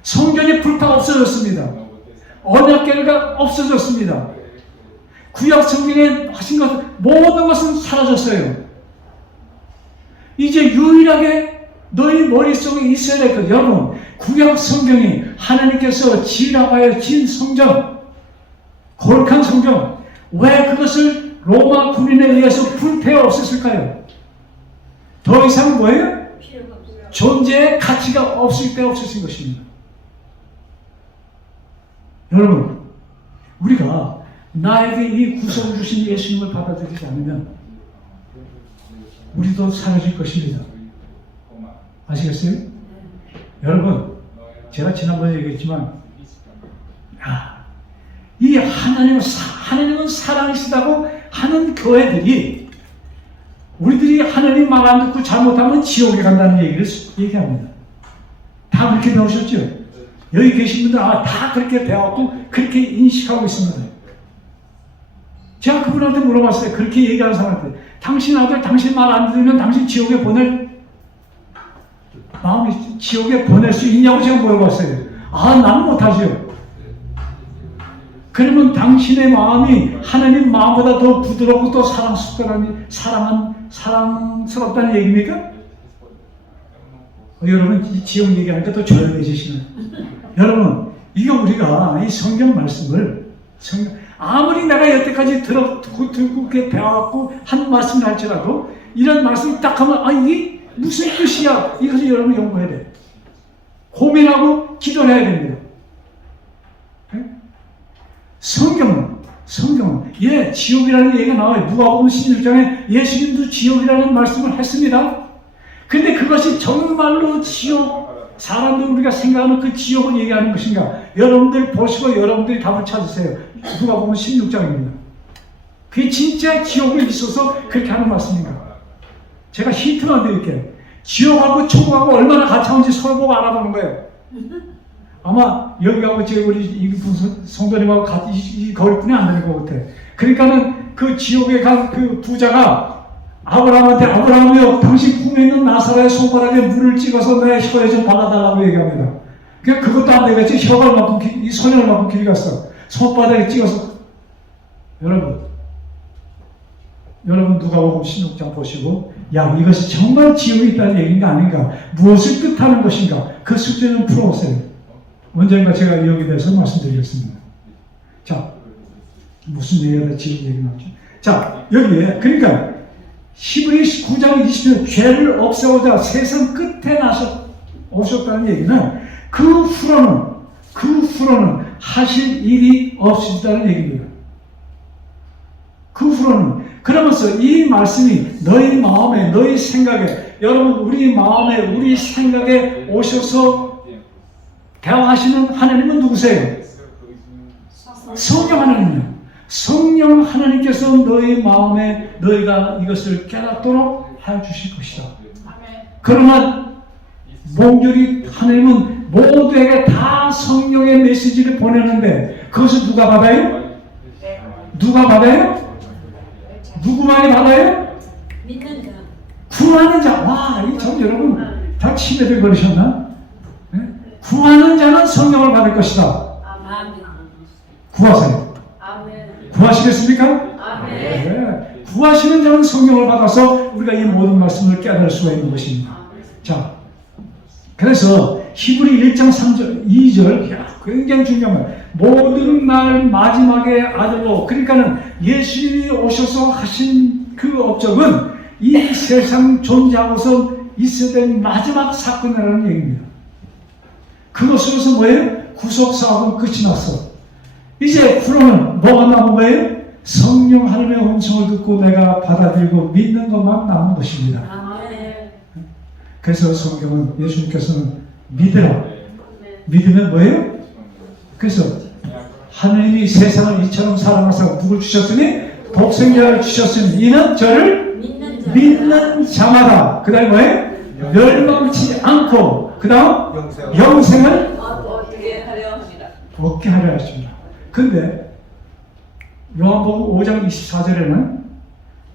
성전이 불타 없어졌습니다. 언약궤가 없어졌습니다. 구약 성경에 하신 것 모든 것은 사라졌어요. 이제 유일하게 너희 머릿속에 있어야 될 것. 여러분, 구약 성경이 하나님께서 지으라고 하여 지은 성전, 거룩한 성전, 왜 그것을 로마 군인에 의해서 불태워 없앴을까요? 더 이상 뭐예요? 필요가 없어요. 존재의 가치가 없을 때 없으신 것입니다. 여러분, 우리가 나에게 이 구속을 주신 예수님을 받아들이지 않으면 우리도 사라질 것입니다. 아시겠어요? 여러분, 제가 지난번에 얘기했지만 이 하나님은 사랑이시다고 하는 교회들이 우리들이 하나님 말 안 듣고 잘못하면 지옥에 간다는 얘기를 얘기합니다. 다 그렇게 배우셨죠? 여기 계신 분들 다 그렇게 배웠고 그렇게 인식하고 있습니다. 제가 그분한테 물어봤어요. 그렇게 얘기하는 사람한테 당신 아들 당신 말 안 들으면 당신 지옥에 마음이 지옥에 보낼 수 있냐고 제가 물어봤어요. 나는 못하지요. 그러면 당신의 마음이 하나님 마음보다 더 부드럽고 또 사랑스럽다는 얘기입니까? 여러분, 이 지옥 얘기하니까 또 조용해지시네. 여러분, 이거 우리가 이 성경 말씀을 아무리 내가 여태까지 듣고 배워갖고 한 말씀을 할지라도 이런 말씀 딱 하면 이게 무슨 뜻이야? 이것을 여러분 연구해야 돼. 고민하고 기도를 해야 됩니다. 성경은 지옥이라는 얘기가 나와요. 누가복음 16장에 예수님도 지옥이라는 말씀을 했습니다. 근데 그것이 정말로 사람들 우리가 생각하는 그 지옥을 얘기하는 것인가? 여러분들 보시고 여러분들이 답을 찾으세요. 누가복음 16장입니다. 그게 진짜 지옥에 있어서 그렇게 하는 말씀인가? 제가 힌트만 드릴게요. 지옥하고 천국하고 얼마나 가까운지 서로 보고 알아보는 거예요. 아마 여기하고 우리 이분 성도님하고 이 거리뿐이 안 되는 것 같아. 그러니까는 그 지옥에 간 그 부자가 아브라함한테 아브라함이여 당신 품에 있는 나사로의 손가락에 물을 찍어서 내 혀에 좀 박아달라고 얘기합니다. 그러니까 그것도 안 되겠지. 혀가 얼마큼 이 손이 얼마큼 길이 갔어. 손바닥에 찍어서. 여러분 누가복음 16장 보시고 이것이 정말 지옥이 있다는 얘기인가 아닌가, 무엇을 뜻하는 것인가, 그 숙제는 풀어보세요. 언젠가 제가 여기에 대해서 말씀드리겠습니다. 자, 무슨 얘기가 지옥 얘기 나왔죠? 자, 여기에 그러니까 히브리 9장 20절 죄를 없애고자 세상 끝에 오셨다는 얘기는 그 후로는 하실 일이 없으시다는 얘기입니다. 그 후로는 그러면서 이 말씀이 너희 마음에 너희 생각에 여러분 우리 마음에 우리 생각에 오셔서 대화하시는 하나님은 누구세요? 성령 하나님이요. 성령 하나님께서 너희 마음에 너희가 이것을 깨닫도록 해 주실 것이다. 그러나 몽졸이 하나님은 모두에게 다 성령의 메시지를 보내는데 그것을 누가 받아요? 누가 받아요? 누구만이 받아요? 믿는 자. 구하는 자. 이 참 여러분 다 치매들 걸으셨나? 구하는 자는 성령을 받을 것이다. 아멘. 구하세요. 아멘. 구하시겠습니까? 아멘. 네. 구하시는 자는 성령을 받아서 우리가 이 모든 말씀을 깨달을 수가 있는 것입니다. 자, 그래서 히브리 1장 3절, 2절 굉장히 중요한 거예요. 모든 날 마지막에 아들로, 그러니까는 예수님이 오셔서 하신 그 업적은 이 세상 존재하고서 있어야 될 마지막 사건이라는 얘기입니다. 그것으로서 뭐예요? 구속사업은 끝이 났어. 이제 후로는 뭐가 남은 거예요? 성령 하나님의 음성을 듣고 내가 받아들이고 믿는 것만 남은 것입니다. 아멘. 그래서 성경은 예수님께서는 믿으라. 믿으면 뭐예요? 그래서 하나님이 세상을 이처럼 사랑하사 누굴 주셨으니 독생자를 주셨으니 이는 저를 믿는 자마다 그 다음에 뭐예요? 멸망치 않고 그 다음 영생을 얻게 하려 하십니다. 근데 요한복음 5장 24절에는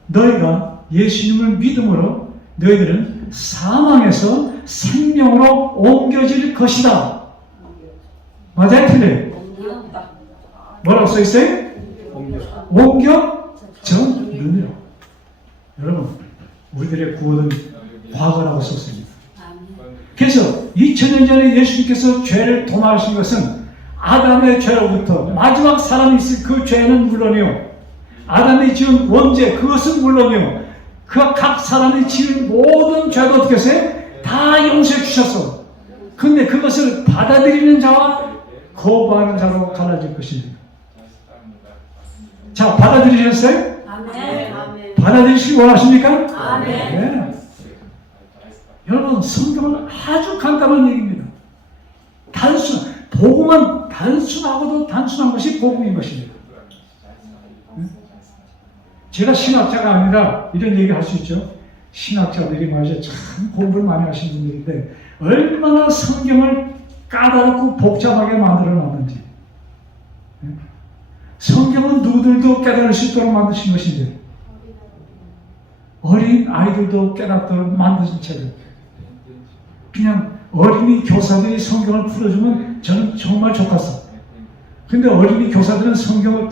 너희가 예수님을 믿음으로 너희들은 사망에서 생명으로 옮겨질 것이다. 맞아요? 틀려요? 뭐라고 써있어요? 옮겨졌느니라. 여러분 우리들의 구원은 과거라고 썼습니다. 그래서 2000년 전에 예수님께서 죄를 도말하신 것은 아담의 죄로부터 마지막 사람이 있을 그 죄는 물론이요, 아담이 지은 원죄 그것은 물론이요, 그 각 사람이 지은 모든 죄도 어떻게 했어요? 다 용서해 주셨어. 근데 그것을 받아들이는 자와 거부하는 자로 갈라질 것입니다. 자, 받아들이셨어요? 아멘. 아멘. 받아들이시기 원하십니까? 아멘. 네. 여러분, 성경은 아주 간단한 얘기입니다. 복음은 단순하고도 단순한 것이 복음인 것입니다. 제가 신학자가 아니라 이런 얘기 할 수 있죠. 신학자들이 말이죠. 참 공부를 많이 하시는 분들인데 얼마나 성경을 까다롭고 복잡하게 만들어 놨는지. 성경은 누구들도 깨달을 수 있도록 만드신 것인데 어린 아이들도 깨닫도록 만드신 책을 그냥 어린이 교사들이 성경을 풀어주면 저는 정말 좋겠어. 근데 어린이 교사들은 성경을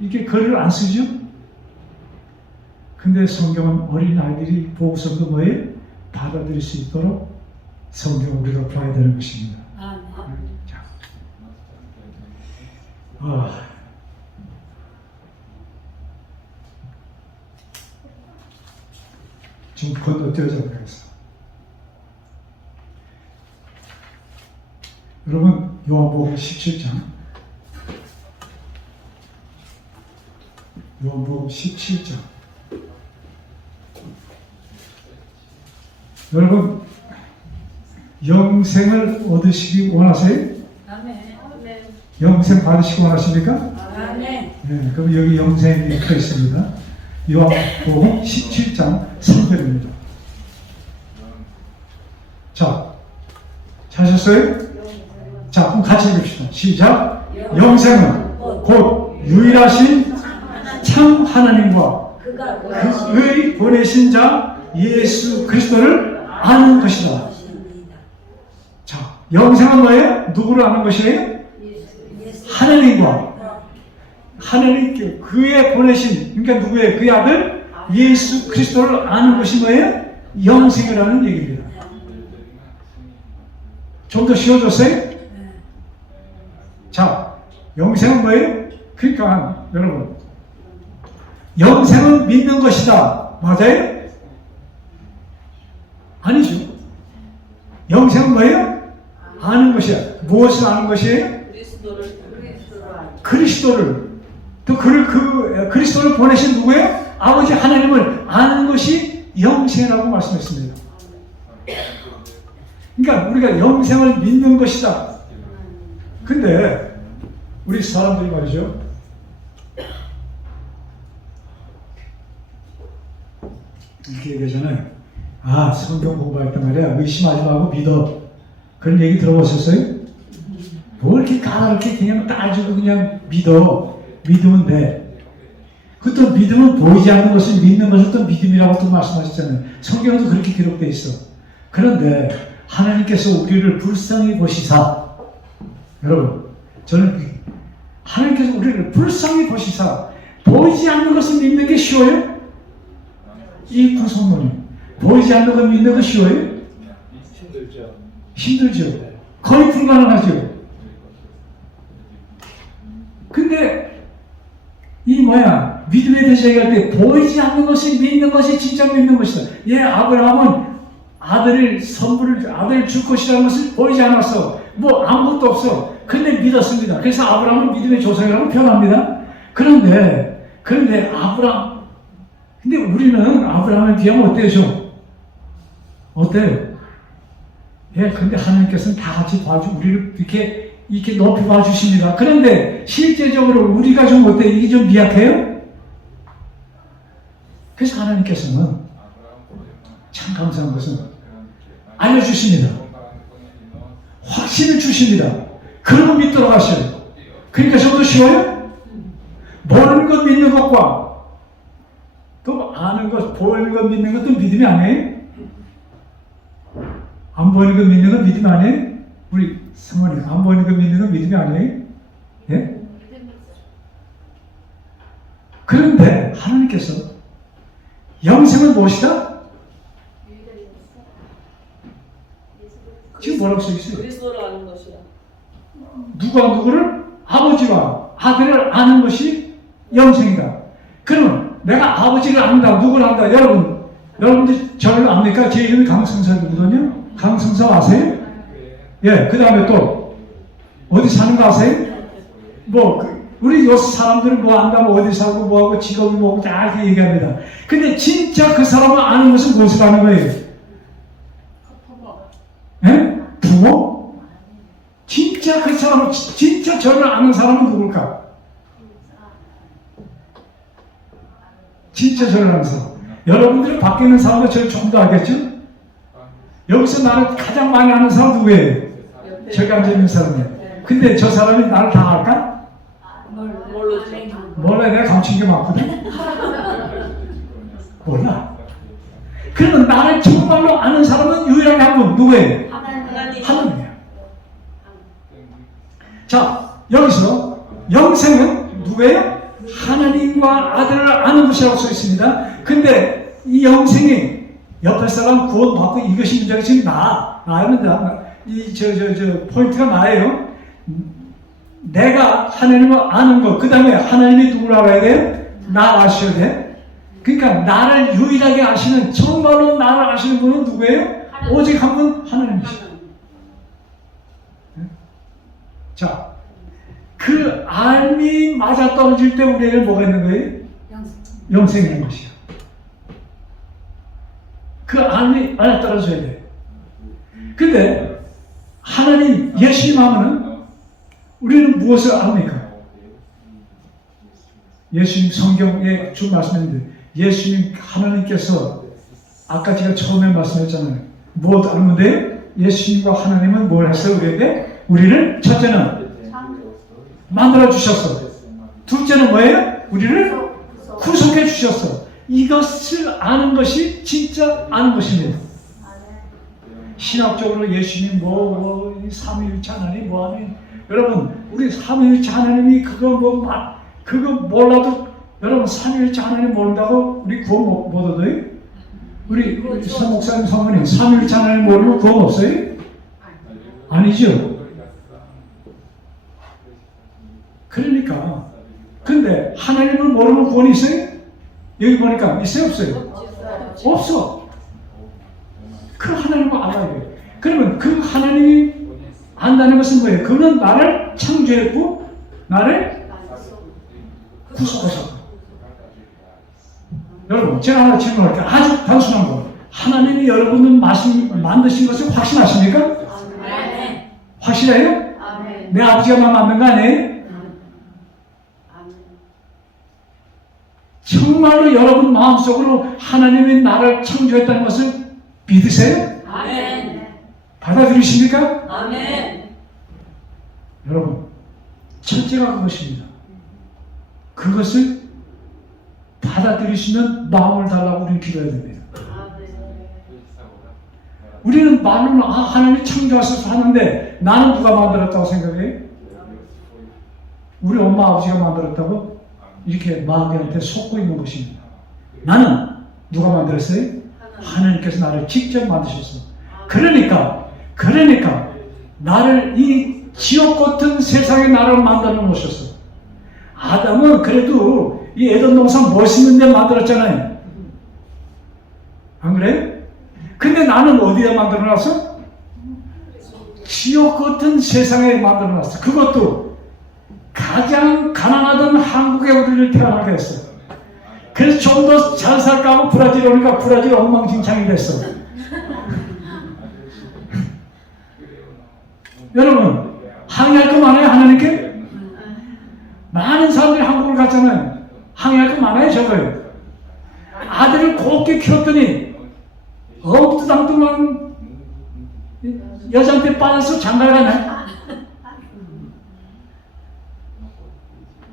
이렇게 글을 안 쓰죠? 근데 성경은 어린 아이들이 보고서도 뭐예요? 받아들일 수 있도록 성경을 우리가 봐야 되는 것입니다. 자. 지금 건너뛰어져 버렸어. 여러분, 요한복음 17장. 요한복음 17장. 여러분, 영생을 얻으시기 원하세요? 아멘. 영생 받으시기 원하십니까? 아멘. 네, 그럼 여기 영생이 써 있습니다. 요한복음 17장 3절입니다. 자, 찾으셨어요? 자, 그럼 같이 읽읍시다. 시작. 영생은 곧 유일하신 참 하나님과 그의 보내신 자 예수 그리스도를 아는 것이다. 자, 영생은 뭐예요? 누구를 아는 것이에요? 하나님과 하나님께 그의 보내신, 그러니까 누구예요? 그의 아들 예수 그리스도를 아는 것이 뭐예요? 영생이라는 얘기입니다. 좀 더 쉬워졌어요? 자, 영생은 뭐예요? 그러니까 여러분, 영생은 믿는 것이다. 맞아요? 아니죠. 영생은 뭐예요? 아는 것이야. 무엇을 아는 것이에요? 그리스도를. 또 그리스도를 보내신 누구예요? 아버지 하나님을 아는 것이 영생이라고 말씀했습니다. 그러니까 우리가 영생을 믿는 것이다. 근데 우리 사람들이 말이죠. 이렇게 얘기하잖아요. 아, 성경 공부했단 말이야. 의심하지 말고 믿어. 그런 얘기 들어보셨어요? 뭐 이렇게 까다롭게 그냥 따지고 그냥 믿어. 믿으면 돼. 그것도 믿음은 보이지 않는 것을 믿는 것을 또 믿음이라고 또 말씀하셨잖아요. 성경에도 그렇게 기록되어 있어. 그런데 하나님께서 우리를 불쌍히 보시사, 여러분, 저는 하나님께서 우리를 불쌍히 보시사 보이지 않는 것을 믿는 게 쉬워요? 이 구성론이 보이지 않는 걸 믿는 거 쉬워요? 힘들죠. 거의 불가능하죠. 근데 이 믿음에 대해서 얘기할 때 보이지 않는 것을 믿는 것이 진짜 믿는 것이다. 예, 아브라함은 아들을 줄 것이라는 것을 보이지 않았어. 뭐 아무것도 없어. 근데 믿었습니다. 그래서 아브라함은 믿음의 조상이라고 표현합니다. 그런데 근데 우리는 아브라함에 비하면 어때요, 좀? 어때요? 예, 근데 하나님께서는 다 같이 우리를 이렇게 높이 봐주십니다. 그런데 실제적으로 우리가 좀 어때요? 이게 좀 미약해요? 그래서 하나님께서는 참 감사한 것은 알려주십니다. 확신을 주십니다. 그러고 믿도록 하셔요. 그러니까 좀 더 쉬워요? 보는 것 믿는 것과 또 아는 것, 보이는 것 믿는 것도 믿음이 아니에요? 안 보이는 것 믿는 건 믿음이 아니에요? 우리 사모님, 안 보이는 것 믿는 건 믿음이 아니에요? 예? 그런데 하나님께서 영생은 무엇이다? 지금 뭐라고 써있어요? 그리스도를 아는 것이다. 누가 누구를? 아버지와 아들을 아는 것이 영생이다. 그러면 내가 아버지를 안다. 누구를 안다. 여러분들 저를 압니까? 제 이름이 강승서거든요. 강승서 아세요? 예, 그 다음에 또 어디 사는 거 아세요? 우리 요 사람들은 뭐 안다고 어디 살고 뭐하고 직업이 뭐고 다 이렇게 얘기합니다. 근데 진짜 그 사람을 아는 것은 무엇을 아는 거예요? 예? 부모? 진짜 그 사람, 진짜 저를 아는 사람은 누굴까? 진짜 저를 아는 사람. 여러분들은 밖에 있는 사람도 저를 조금 더 알겠죠? 여기서 나를 가장 많이 아는 사람 누구예요? 저기 앉아있는 사람이에요. 근데 저 사람이 나를 다 알까? 몰라. 내가 감춘 게 많거든? 몰라. 그러면 나를 정말로 아는 사람은 유일하게 한 분, 누구예요? 하나님이에요. 자, 여기서 영생은 누구예요? 하나님과 아들을 아는 것이라고 써 있습니다. 근데 이 영생이 옆에 사람 구원받고 이것이 문제가 지금 나입니다. 포인트가 나예요. 내가 하나님을 아는 것, 그 다음에 하나님이 누구를 알아야 돼요? 나 아셔야 돼. 그러니까 나를 유일하게 아시는, 정말로 나를 아시는 분은 누구예요? 오직 한 분, 하나님이시죠. 자, 그 알미 맞아 떨어질 때 우리에게 뭐가 있는 거예요? 영생이 있는 것이야. 그 알미 맞아 떨어져야 돼. 근데 하나님, 예수님 하면은 우리는 무엇을 압니까? 예수님 성경에 쭉 말씀했는데 예수님 하나님께서 아까 제가 처음에 말씀했잖아요. 무엇 알면 돼요? 예수님과 하나님은 뭘 했어요? 우리에게? 우리를 첫째는 만들어 주셨어. 둘째는 뭐예요? 우리를 구속해 주셨어. 이것을 아는 것이 진짜 아는 것입니다. 신학적으로 예수님 삼위일체 하나님 뭐하니? 여러분, 우리 삼위일체 하나님이 그거 몰라도 여러분 삼위일체 하나님 모른다고 우리 구원 못 얻어요? 우리 서 목사님 성모님 삼위일체 하나님 모르면 구원 없어요? 아니죠. 그러니까 근데 하나님을 모르면 구원이 있어요? 여기 보니까 있어요? 없어요? 없어. 그 하나님을 알아야 돼요. 그러면 그 하나님이 안다는 것은 뭐예요? 그는 나를 창조했고 나를 구속하셨다. 여러분, 제가 하나 질문할게요. 아주 단순한 거. 하나님이 여러분을 만드신 것을 확신하십니까? 아멘. 확실해요? 아멘. 내 아버지가 나 만든 거 아니에요? 정말로 여러분 마음속으로 하나님이 나를 창조했다는 것을 믿으세요? 아멘. 받아들이십니까? 아멘. 여러분, 첫째가 그것입니다. 그것을 받아들이시면 마음을 달라고 우리는 기도해야 됩니다. 우리는 말로는 하나님이 창조하셔서 하는데 나는 누가 만들었다고 생각해요? 우리 엄마 아버지가 만들었다고? 이렇게 마귀한테 속고 있는 것입니다. 나는 누가 만들었어요? 하나님께서 나를 직접 만드셨어. 그러니까 나를 이 지옥 같은 세상에 나를 만들어 놓으셨어. 아담은 그래도 이 에덴 동산 멋있는 데 만들었잖아요. 안 그래요? 근데 나는 어디에 만들어 놨어? 지옥 같은 세상에 만들어 놨어. 그것도 가장 가난하던 한국에 우리를 태어나게 했어. 그래서 좀 더 잘 살까 하고 브라질에 오니까 브라질 엉망진창이 됐어. 여러분, 항의할 거 많아요, 하나님께? 많은 사람들이 한국을 갔잖아요. 항의할 거 많아요, 저거요. 아들을 곱게 키웠더니 엉뚱당뚱한 여자한테 빠져서 장가가네.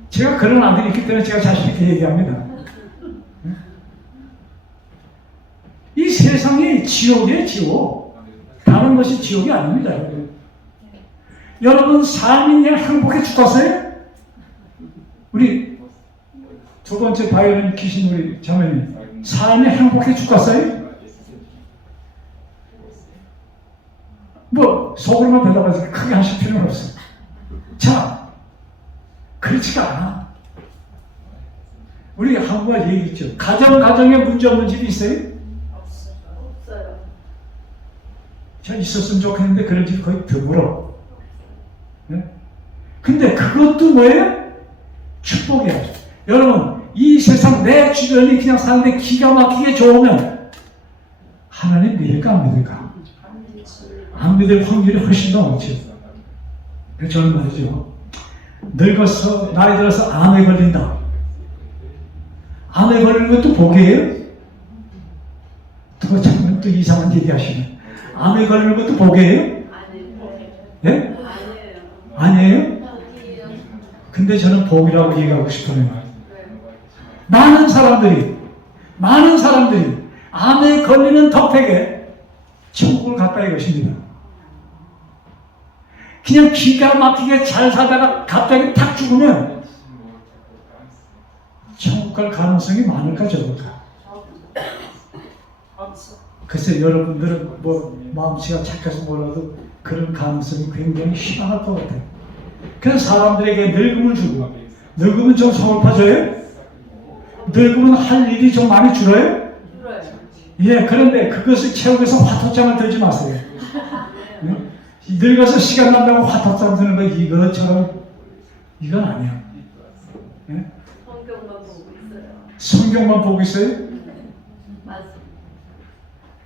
제가 그런 아들이 있기 때문에 제가 자신 있게 얘기합니다. 이 세상이 지옥이에요, 지옥. 다른 것이 지옥이 아닙니다, 여러분. 여러분, 삶이 그냥 행복해 죽었어요? 우리 두 번째 바이올린 키신 우리 자매님, 삶이 행복해 죽었어요? 속으로만 대답하지 크게 하실 필요는 없어. 자, 그렇지가 않아. 우리 한국말 얘기 있죠. 가정에 문제 없는 집이 있어요? 없어요. 전 있었으면 좋겠는데 그런 집 거의 드물어. 네? 근데 그것도 뭐예요? 축복이야. 여러분, 이 세상 내 주변이 그냥 사는데 기가 막히게 좋으면 하나님 믿을까 안 믿을까? 안 믿을 확률이 훨씬 더 많죠. 그래서 저는 말이죠. 늙어서 나이 들어서 암에 걸린다. 암에 걸리는 것도 복이에요? 또 이상한 얘기 하시네. 암에 걸리는 것도 복이에요? 예? 아니에요? 근데 저는 복이라고 얘기하고 싶어요. 많은 사람들이 암에 걸리는 덕택에 천국을 갔다 이것입니다. 그냥 기가 막히게 잘 살다가 갑자기 탁 죽으면 천국 갈 가능성이 많을까 적을까? 글쎄 여러분들은 뭐 마음씨가 착해서 몰라도 그런 가능성이 굉장히 희망할 것 같아요. 그래서 사람들에게 늙음을 주고, 늙으면 좀 서글퍼져요? 늙으면 할 일이 좀 많이 줄어요? 예, 그런데 그것을 채우기 위해서 화토장을 들지 마세요. 네? 늙어서 시간 난다고 화토장 드는 거 이것처럼 이건 아니야. 네? 성경만 보고 있어요?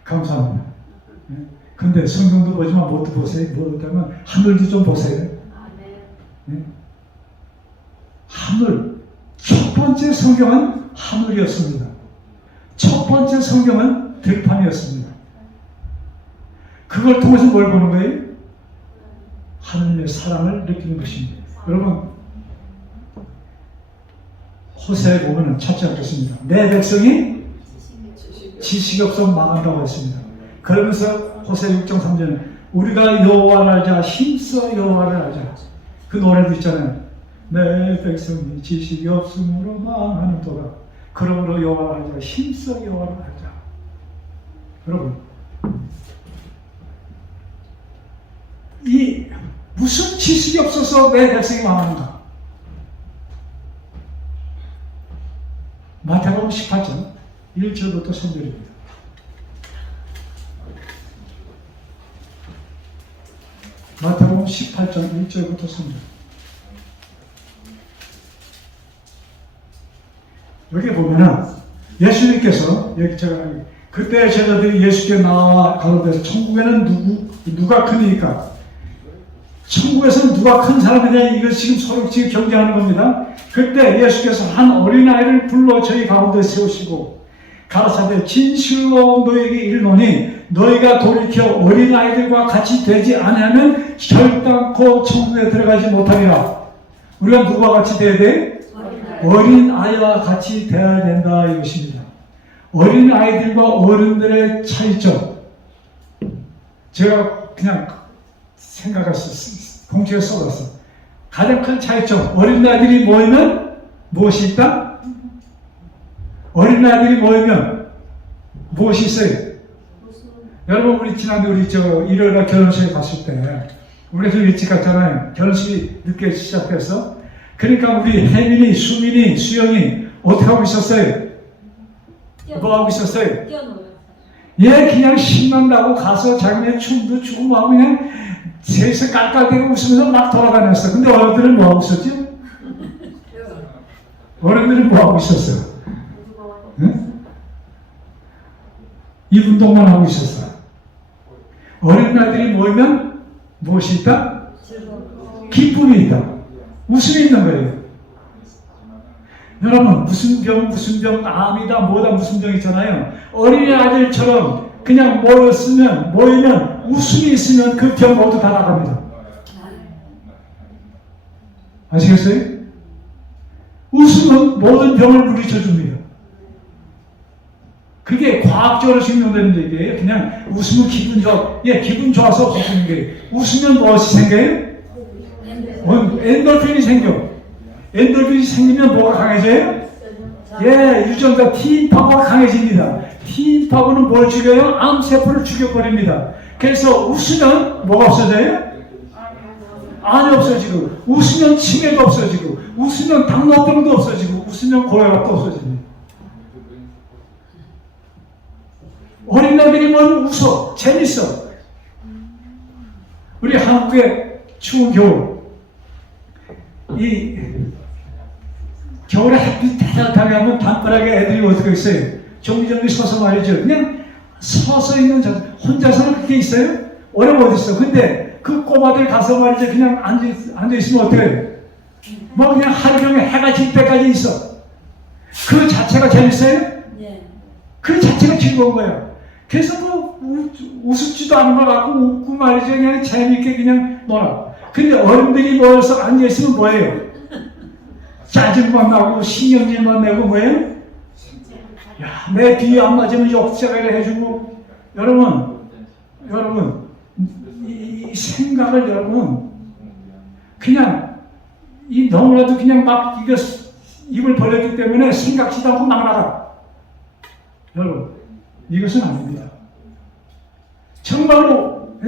감사합니다. 네? 근데 성경도 보지만 뭐도 보세요? 뭐냐면 하늘도 좀 보세요. 네? 하늘. 첫 번째 성경은 하늘이었습니다. 첫 번째 성경은 들판이었습니다. 그걸 통해서 뭘 보는 거예요? 하나님의 사랑을 느끼는 것입니다. 여러분, 호세에 보면 찾지 않겠습니다. 내 백성이 지식이 없어 망한다고 했습니다. 그러면서 호세 6장 3절에 우리가 여호와를 알자, 힘써 여호와를 알자. 그 노래도 있잖아요. 내 백성이 지식이 없으므로 망하는도다. 그러므로 여호와를 알자, 힘써 여호와를 알자. 여러분, 이 무슨 지식이 없어서 내 백성이 망하는가? 마태복음 18장 1절부터 3절입니다. 마태복음 18장 1절부터 3절. 여기 보면은 예수님께서 여기 제가 그때 제자들이 예수께 나와 가운데서 천국에는 누가 크니까 천국에서는 누가 큰 사람이냐 이거 지금 경쟁하는 겁니다. 그때 예수께서 한 어린아이를 불러 저희 가운데 세우시고 가라사대 진실로 너에게 이르노니 너희가 돌이켜 어린아이들과 같이 되지 않으면 결단코 천국에 들어가지 못하리라. 우리가 누구와 같이 돼야 돼? 어린아이와 같이 돼야 된다 이것입니다. 어린아이들과 어른들의 차이점 제가 그냥 생각했어. 공책에 써봤어. 가장 큰 차이점 어린아이들이 모이면 무엇이 있다? 어린아이들이 모이면 무엇이 있어요? 여러분 우리 지난해 우리 일요일날 결혼식에 갔을 때 우리가 좀 일찍 갔잖아요. 결혼식이 늦게 시작돼서 그러니까 우리 혜민이, 수민이, 수영이 어떻게 하고 있었어요? 뭐 하고 있었어요? 얘 그냥 신난다고 가서 자기네 춤도 추고 뭐 하고 그냥 셋이서 깔깔대고 웃으면서 막 돌아다녔어. 근데 어른들은 뭐 하고 있었죠? 어른들은 뭐 하고 있었어요? 응? 이 운동만 하고 있었어요. 어린아이들이 모이면 무엇이 있다? 기쁨이 있다. 웃음이 있는 거예요. 여러분 무슨 병 암이다 뭐다 무슨 병 있잖아요. 어린아이들처럼 그냥 모이면 웃음이 있으면 그 병 모두 다 나갑니다. 아시겠어요? 웃음은 모든 병을 물리쳐 줍니다. 그게 과학적으로 증명되는 얘기예요. 그냥 웃으면 기분 좋아서 웃는 게 웃으면 무엇이 생겨요? 엔돌핀이 생겨. 엔돌핀이 생기면 뭐가 강해져요? 예, 유전자 T파가 강해집니다. T파는 뭘 죽여요? 암세포를 죽여버립니다. 그래서 웃으면 뭐가 없어져요? 아니 없어지고, 웃으면 치매도 없어지고, 웃으면 당뇨병도 없어지고, 웃으면 고혈압도 없어집니다. 어린 나들이 뭐 웃어, 재밌어. 우리 한국의 추운 겨울, 이 겨울에 햇빛 따뜻하게 하면 담벼락에 애들이 어떻게 있어요? 정리정리 서서 말이죠. 그냥 서서 있는 자, 혼자서는 그렇게 있어요? 어려워 어디 있어? 근데 그 꼬마들 가서 말이죠. 그냥 앉아 있으면 어떻게 해요? 뭐 그냥 하루 종일 해가 질 때까지 있어. 그 자체가 재밌어요? 네. 그 자체가 즐거운 거야. 그래서 뭐 웃지도 않아가고 웃고 말이죠. 그냥 재밌게 그냥 놀아. 근데 어른들이 모여서 앉아있으면 뭐예요? 짜증만 나고 신경질만 내고 뭐예요? 야, 내 뒤에 안 맞으면 역작을 해주고. 여러분 이 생각을 여러분 그냥 이 너무나도 그냥 막 이거 입을 벌렸기 때문에 생각지도 않고 막 나가. 여러분 이것은 아닙니다. 정말로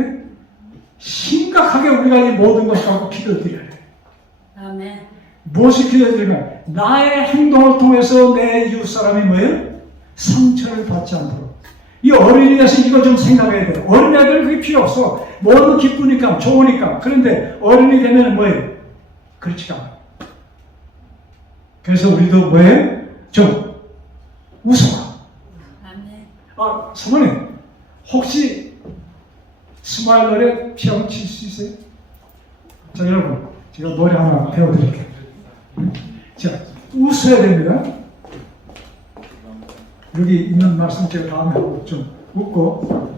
심각하게 우리가 이 모든 것을 갖고 기도드려야 돼. 아멘. 무엇을 기도드리면 나의 행동을 통해서 내 이웃 사람이 뭐예요? 상처를 받지 않도록. 이 어린이에서 이거 좀 생각해야 돼요. 어린애들은 그게 필요 없어. 뭐든 기쁘니까 좋으니까. 그런데 어른이 되면 뭐예요? 그렇지가 않아요. 그래서 우리도 뭐예요? 좀 웃어라. 아멘. 사모님 혹시 스마일 노래 피아노 칠 수 있어요? 자 여러분 제가 노래 하나 배워드릴게요. 자 웃어야 됩니다. 여기 있는 말씀 제가 다음에 하고 좀 웃고.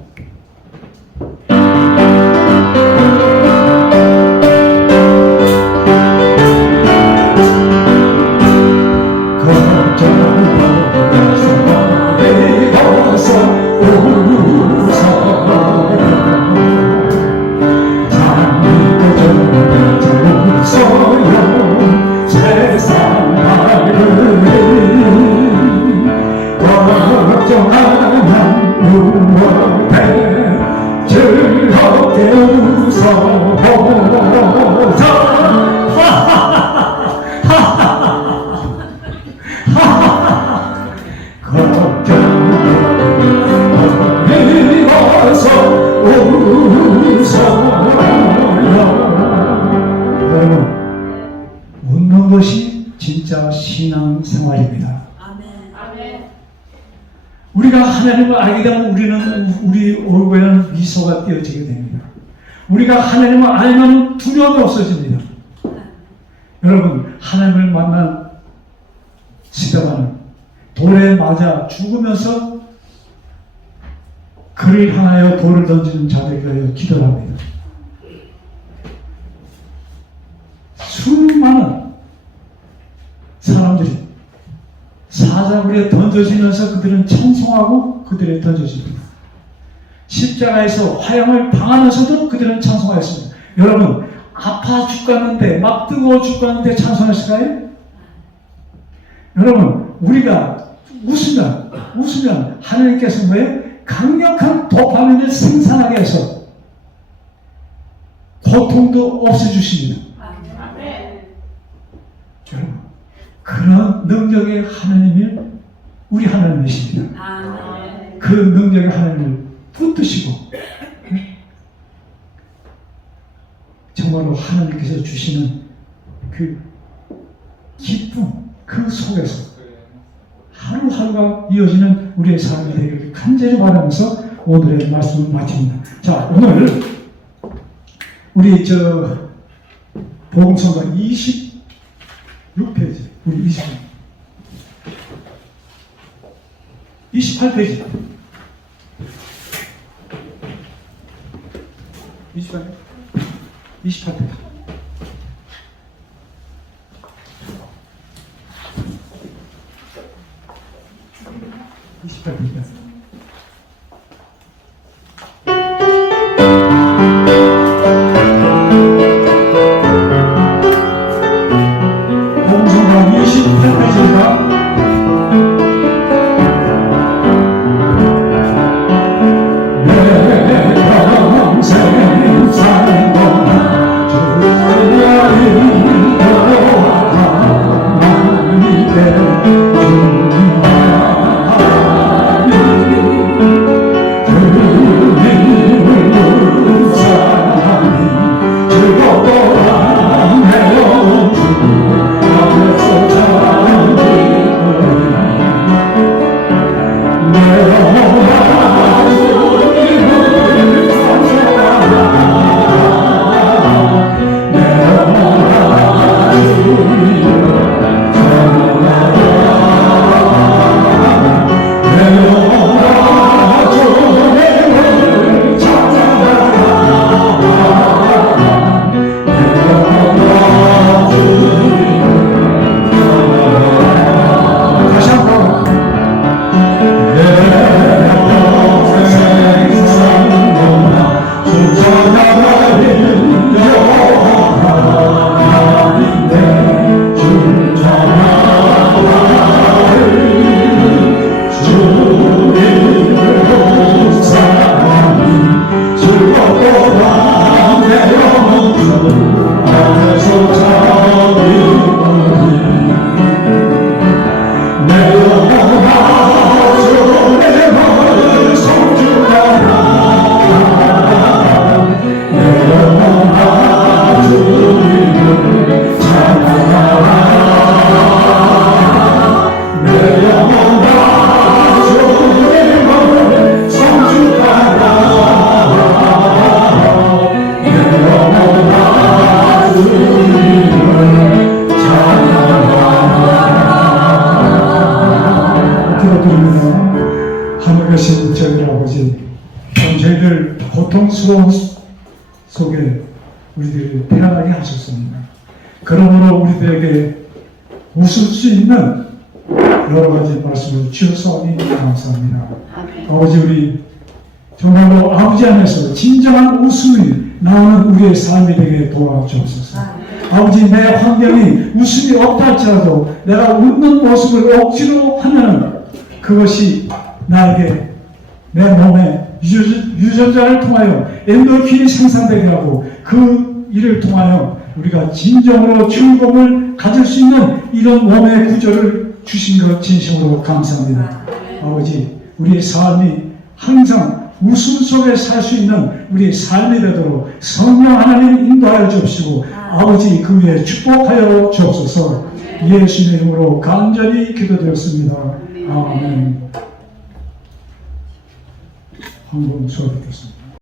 웃는 것이 진짜 신앙생활입니다. 아멘. 우리가 하나님을 알게 되면 우리 얼굴에는 미소가 띄어지게 됩니다. 우리가 하나님을 알면 두려움이 없어집니다. 여러분 하나님을 만난 스데반은 돌에 맞아 죽으면서 그를 향하여 돌을 던지는 자들에게 위하여 기도를 합니다. 수많은 사람들이 사자굴에 던져지면서 그들은 찬송하고 그들에 던져집니다. 십자가에서 화형을 당하면서도 그들은 찬송하였습니다. 여러분 아파 죽겠는데 막 뜨거워 죽겠는데 찬송했을까요? 여러분 우리가 웃으면 하나님께서 뭐예요? 강력한 도파민을 생산하게 해서 고통도 없애주십니다. 아멘. 여러분 그런 능력의 하나님이 우리 하나님이십니다. 아멘. 그 능력의 하나님을 붙드시고 정말로 하나님께서 주시는 그 기쁨 그 속에서 하루하루가 이어지는 우리의 삶이 되기를 간절히 바라면서 오늘의 말씀을 마칩니다. 자 오늘 우리 복음성가 26페이지 우리 28페이지 28페이지 복음성가 28페이지입니다. 내 평생 살고 일어나게 하셨습니다. 그러므로 우리들에게 웃을 수 있는 여러 가지 말씀을 주셔서 감사합니다. 아버지, 우리 정말로 아버지 안에서 진정한 웃음이 나오는 우리의 삶이 되게 도와주옵소서. 아버지, 내 환경이 웃음이 없다 할지라도 내가 웃는 모습을 억지로 하면 그것이 나에게 내 몸에 유전자를 통하여 엔도르핀이 생산되게 하고 그 일을 통하여 우리가 진정으로 즐거움을 가질 수 있는 이런 몸의 구조를 주신 것 진심으로 감사합니다. 아버지, 우리의 삶이 항상 웃음 속에 살 수 있는 우리의 삶이 되도록 성령 하나님 인도하여 주옵시고 아버지 그 위에 축복하여 주옵소서. 예수님의 이름으로 간절히 기도드렸습니다. 아멘. 한번 수고하셨습니다.